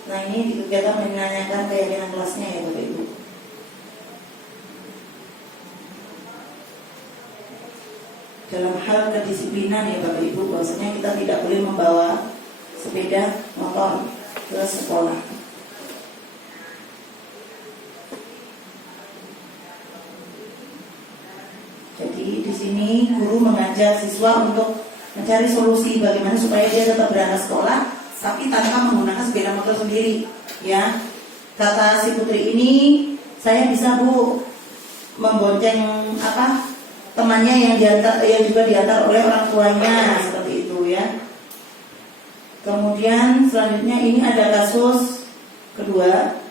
Nah ini di kegiatan menanyakan keyakinan kelasnya ya Bapak Ibu. Dalam hal kedisiplinan ya Bapak Ibu, bahwasanya kita tidak boleh membawa sepeda motor ke sekolah. Jadi di sini guru mengajak siswa untuk mencari solusi bagaimana supaya dia tetap berangkat sekolah, tapi tanpa menggunakan sepeda motor sendiri. Ya, kata si Putri ini, saya bisa Bu membonceng temannya yang juga diantar oleh orang tuanya, seperti itu ya. Kemudian selanjutnya ini ada kasus kedua.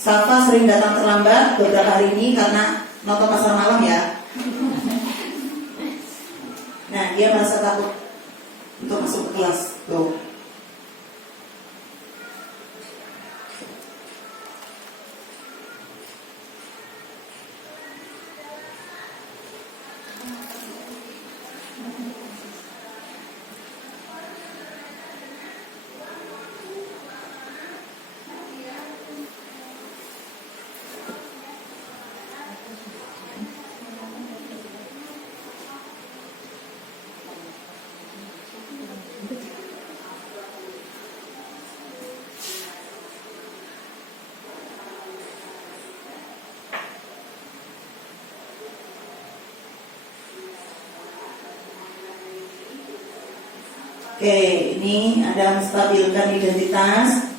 Safa sering datang terlambat beberapa hari ini karena nonton pasar malam ya. Nah, dia merasa takut untuk masuk ke kelas. Tuh. Oke, ini ada menstabilkan identitas.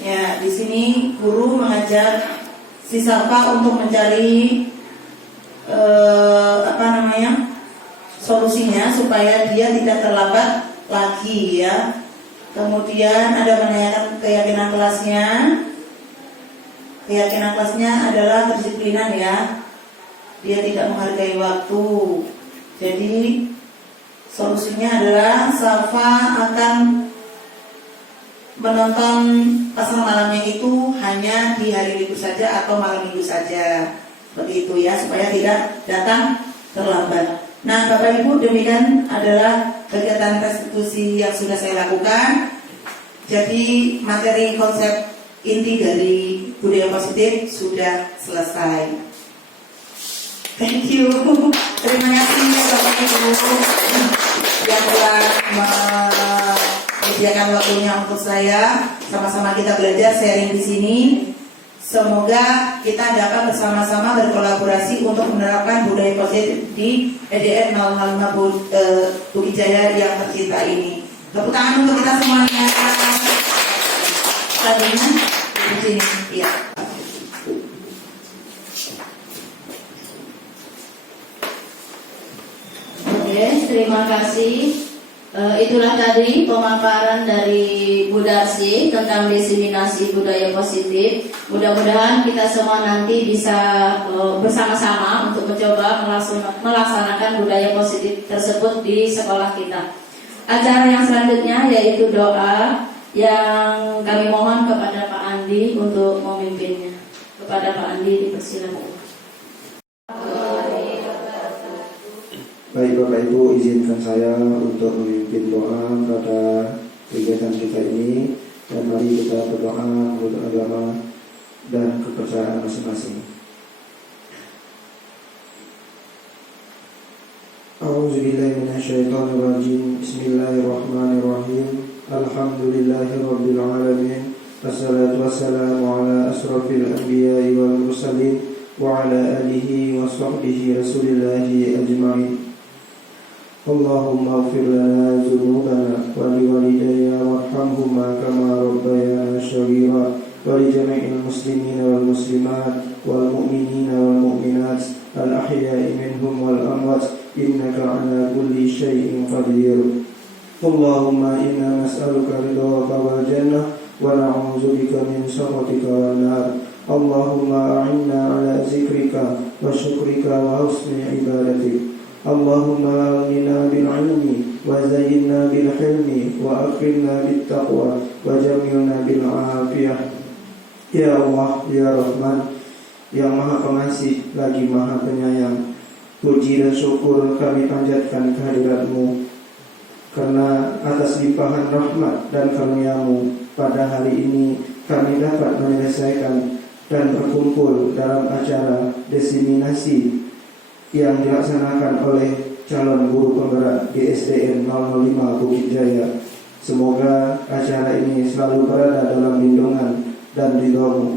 Ya, di sini guru mengajak si Safa untuk mencari solusinya supaya dia tidak terlambat lagi ya. Kemudian ada menanyakan keyakinan kelasnya. Keyakinan kelasnya adalah kedisiplinan ya. Dia tidak menghargai waktu. Jadi solusinya adalah Safa akan menonton pasar malamnya itu hanya di hari libur saja atau malam minggu saja, seperti itu ya, supaya tidak datang terlambat. Nah, Bapak Ibu, demikian adalah kegiatan restitusi yang sudah saya lakukan. Jadi materi konsep inti dari budaya positif sudah selesai. Thank you. Terima kasih Bapak Ibu yang telah menyediakan waktunya untuk saya. Sama-sama kita belajar sharing di sini. Semoga kita dapat bersama-sama berkolaborasi untuk menerapkan budaya positif di PDN 005 Bukit Jaya yang tercinta ini. Tepuk tangan untuk kita semuanya. Tadinya di sini, ya. Oke, terima kasih. Itulah tadi pemaparan dari Bu Darsi tentang diseminasi budaya positif. Mudah-mudahan kita semua nanti bisa bersama-sama untuk mencoba melaksanakan budaya positif tersebut di sekolah kita. Acara yang selanjutnya yaitu doa yang kami mohon kepada Pak Andi untuk memimpinnya. Kepada Pak Andi dipersilakan. Baik Bapak Ibu, izinkan saya untuk memimpin doa pada kegiatan kita ini. Dan mari kita berdoa menurut agama dan kepercayaan masing-masing. A'udzubillahi minasyaitonirrajim. Bismillahirrahmanirrahim. Alhamdulillahirabbil alamin. Wassalatu wassalamu ala asrofil anbiya'i wal mursalin wa ala alihi wa sahbihi rasulillahi ajma'in. Allahumma ighfir lana dzunubana wa liwalidayya warhamhuma kama rabbayana shaghira wa li jami'il muslimina wal muslimat wal mu'minina wal mu'minat al ahya'i minhum wal amwat innaka ala kulli syai'in qadir. Allahumma inna nas'aluka ridhaka wal jannah wa na'udzubika min sakhatika wan nar. Allahumma a'inna ala zikrika wa syukrika wa husni ibadatik. Allahumma amina bil ilmi wa zayyinna bil hilmi wa akrimna bit taqwa wa jamilna bil afiyah. Ya Allah, ya Rahman, yang Maha Pengasih lagi Maha Penyayang, puji dan syukur kami panjatkan kehadirat-Mu, karena atas limpahan rahmat dan karunia-Mu pada hari ini kami dapat menyelesaikan dan berkumpul dalam acara diseminasi yang dilaksanakan oleh calon guru penggerak di SDN 005 Bukit Jaya. Semoga acara ini selalu berada dalam lindungan dan ridha-Mu.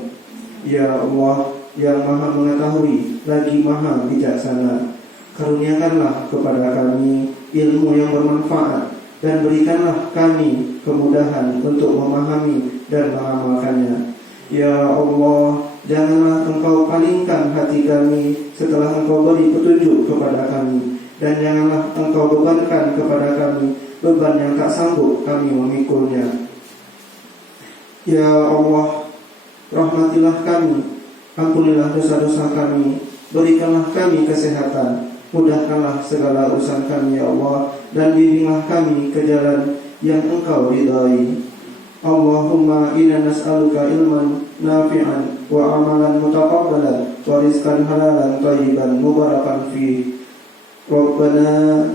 Ya Allah, yang Maha Mengetahui lagi Maha Bijaksana, karuniakanlah kepada kami ilmu yang bermanfaat dan berikanlah kami kemudahan untuk memahami dan mengamalkannya. Ya Allah, janganlah Engkau palingkan hati kami setelah Engkau beri petunjuk kepada kami, dan janganlah Engkau bebankan kepada kami beban yang tak sanggup kami memikulnya. Ya Allah, rahmatilah kami, ampunilah dosa-dosa kami, berikanlah kami kesehatan, mudahkanlah segala urusan kami ya Allah, dan bimbinglah kami ke jalan yang Engkau ridai. Allahumma inna nas'aluka ilman nafi'an wa amalan mutaqabbalan wa rizqan halalan thayyiban mubarakan fi. ربنا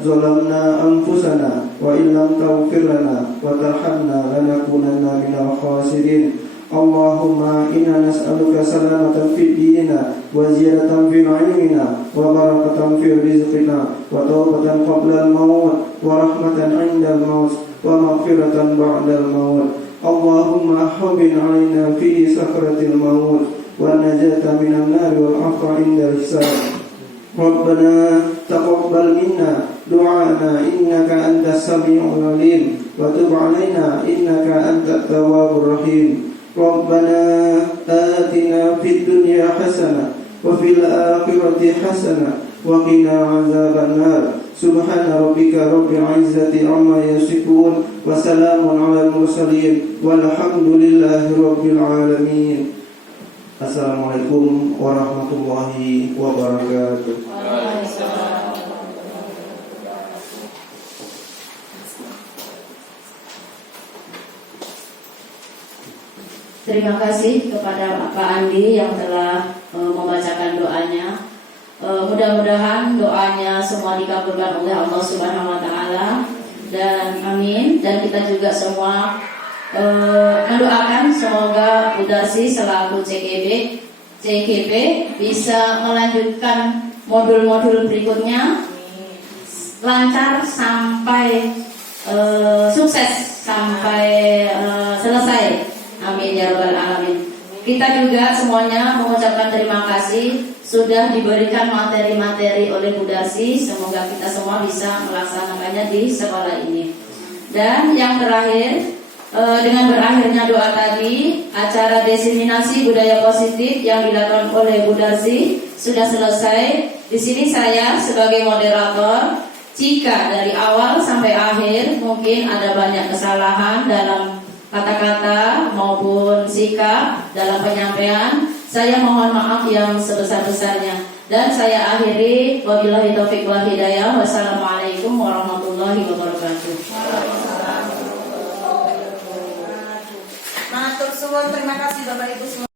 ظلمنا أنفسنا وإن لم تغفر لنا وترحمنا لنكونن من الخاسرين اللهم إنا نسألك سلامة في ديننا وزيادة في علمنا وبركة في رزقنا وتوبة قبل الموت ورحمة عند الموت ومغفرة بعد الموت اللهم هون علينا في سكرة الموت والنجاة من النار والعفو عند الحساب ربنا تقبل منا دعاءنا إنك أنت السميع العليم وتب علينا إنك أنت التواب الرحيم ربنا آتنا في الدنيا حسنة وفي الآخرة حسنة وقنا عذاب النار سبحان ربك رب العزة عما يصفون وسلام على المرسلين والحمد لله رب العالمين. Assalamualaikum warahmatullahi wabarakatuh. Terima kasih kepada Pak Andi yang telah membacakan doanya. Mudah-mudahan doanya semua dikabulkan oleh Allah Subhanahu wa taala dan amin. Dan kita juga semua mendoakan semoga Bu Darsi selaku CGP bisa melanjutkan modul-modul berikutnya lancar sampai sukses sampai selesai. Amin ya rabbal alamin. Kita juga semuanya mengucapkan terima kasih sudah diberikan materi-materi oleh Bu Darsi. Semoga kita semua bisa melaksanakannya di sekolah ini. Dan yang terakhir, dengan berakhirnya doa tadi, acara diseminasi budaya positif yang dilakukan oleh Bu Darsi sudah selesai. Di sini saya sebagai moderator, jika dari awal sampai akhir mungkin ada banyak kesalahan dalam kata-kata maupun sikap dalam penyampaian, saya mohon maaf yang sebesar-besarnya. Dan saya akhiri, wabillahi taufiq wal hidayah. Wassalamualaikum warahmatullahi wabarakatuh. Matur suwun, terima kasih Bapak Ibu semua.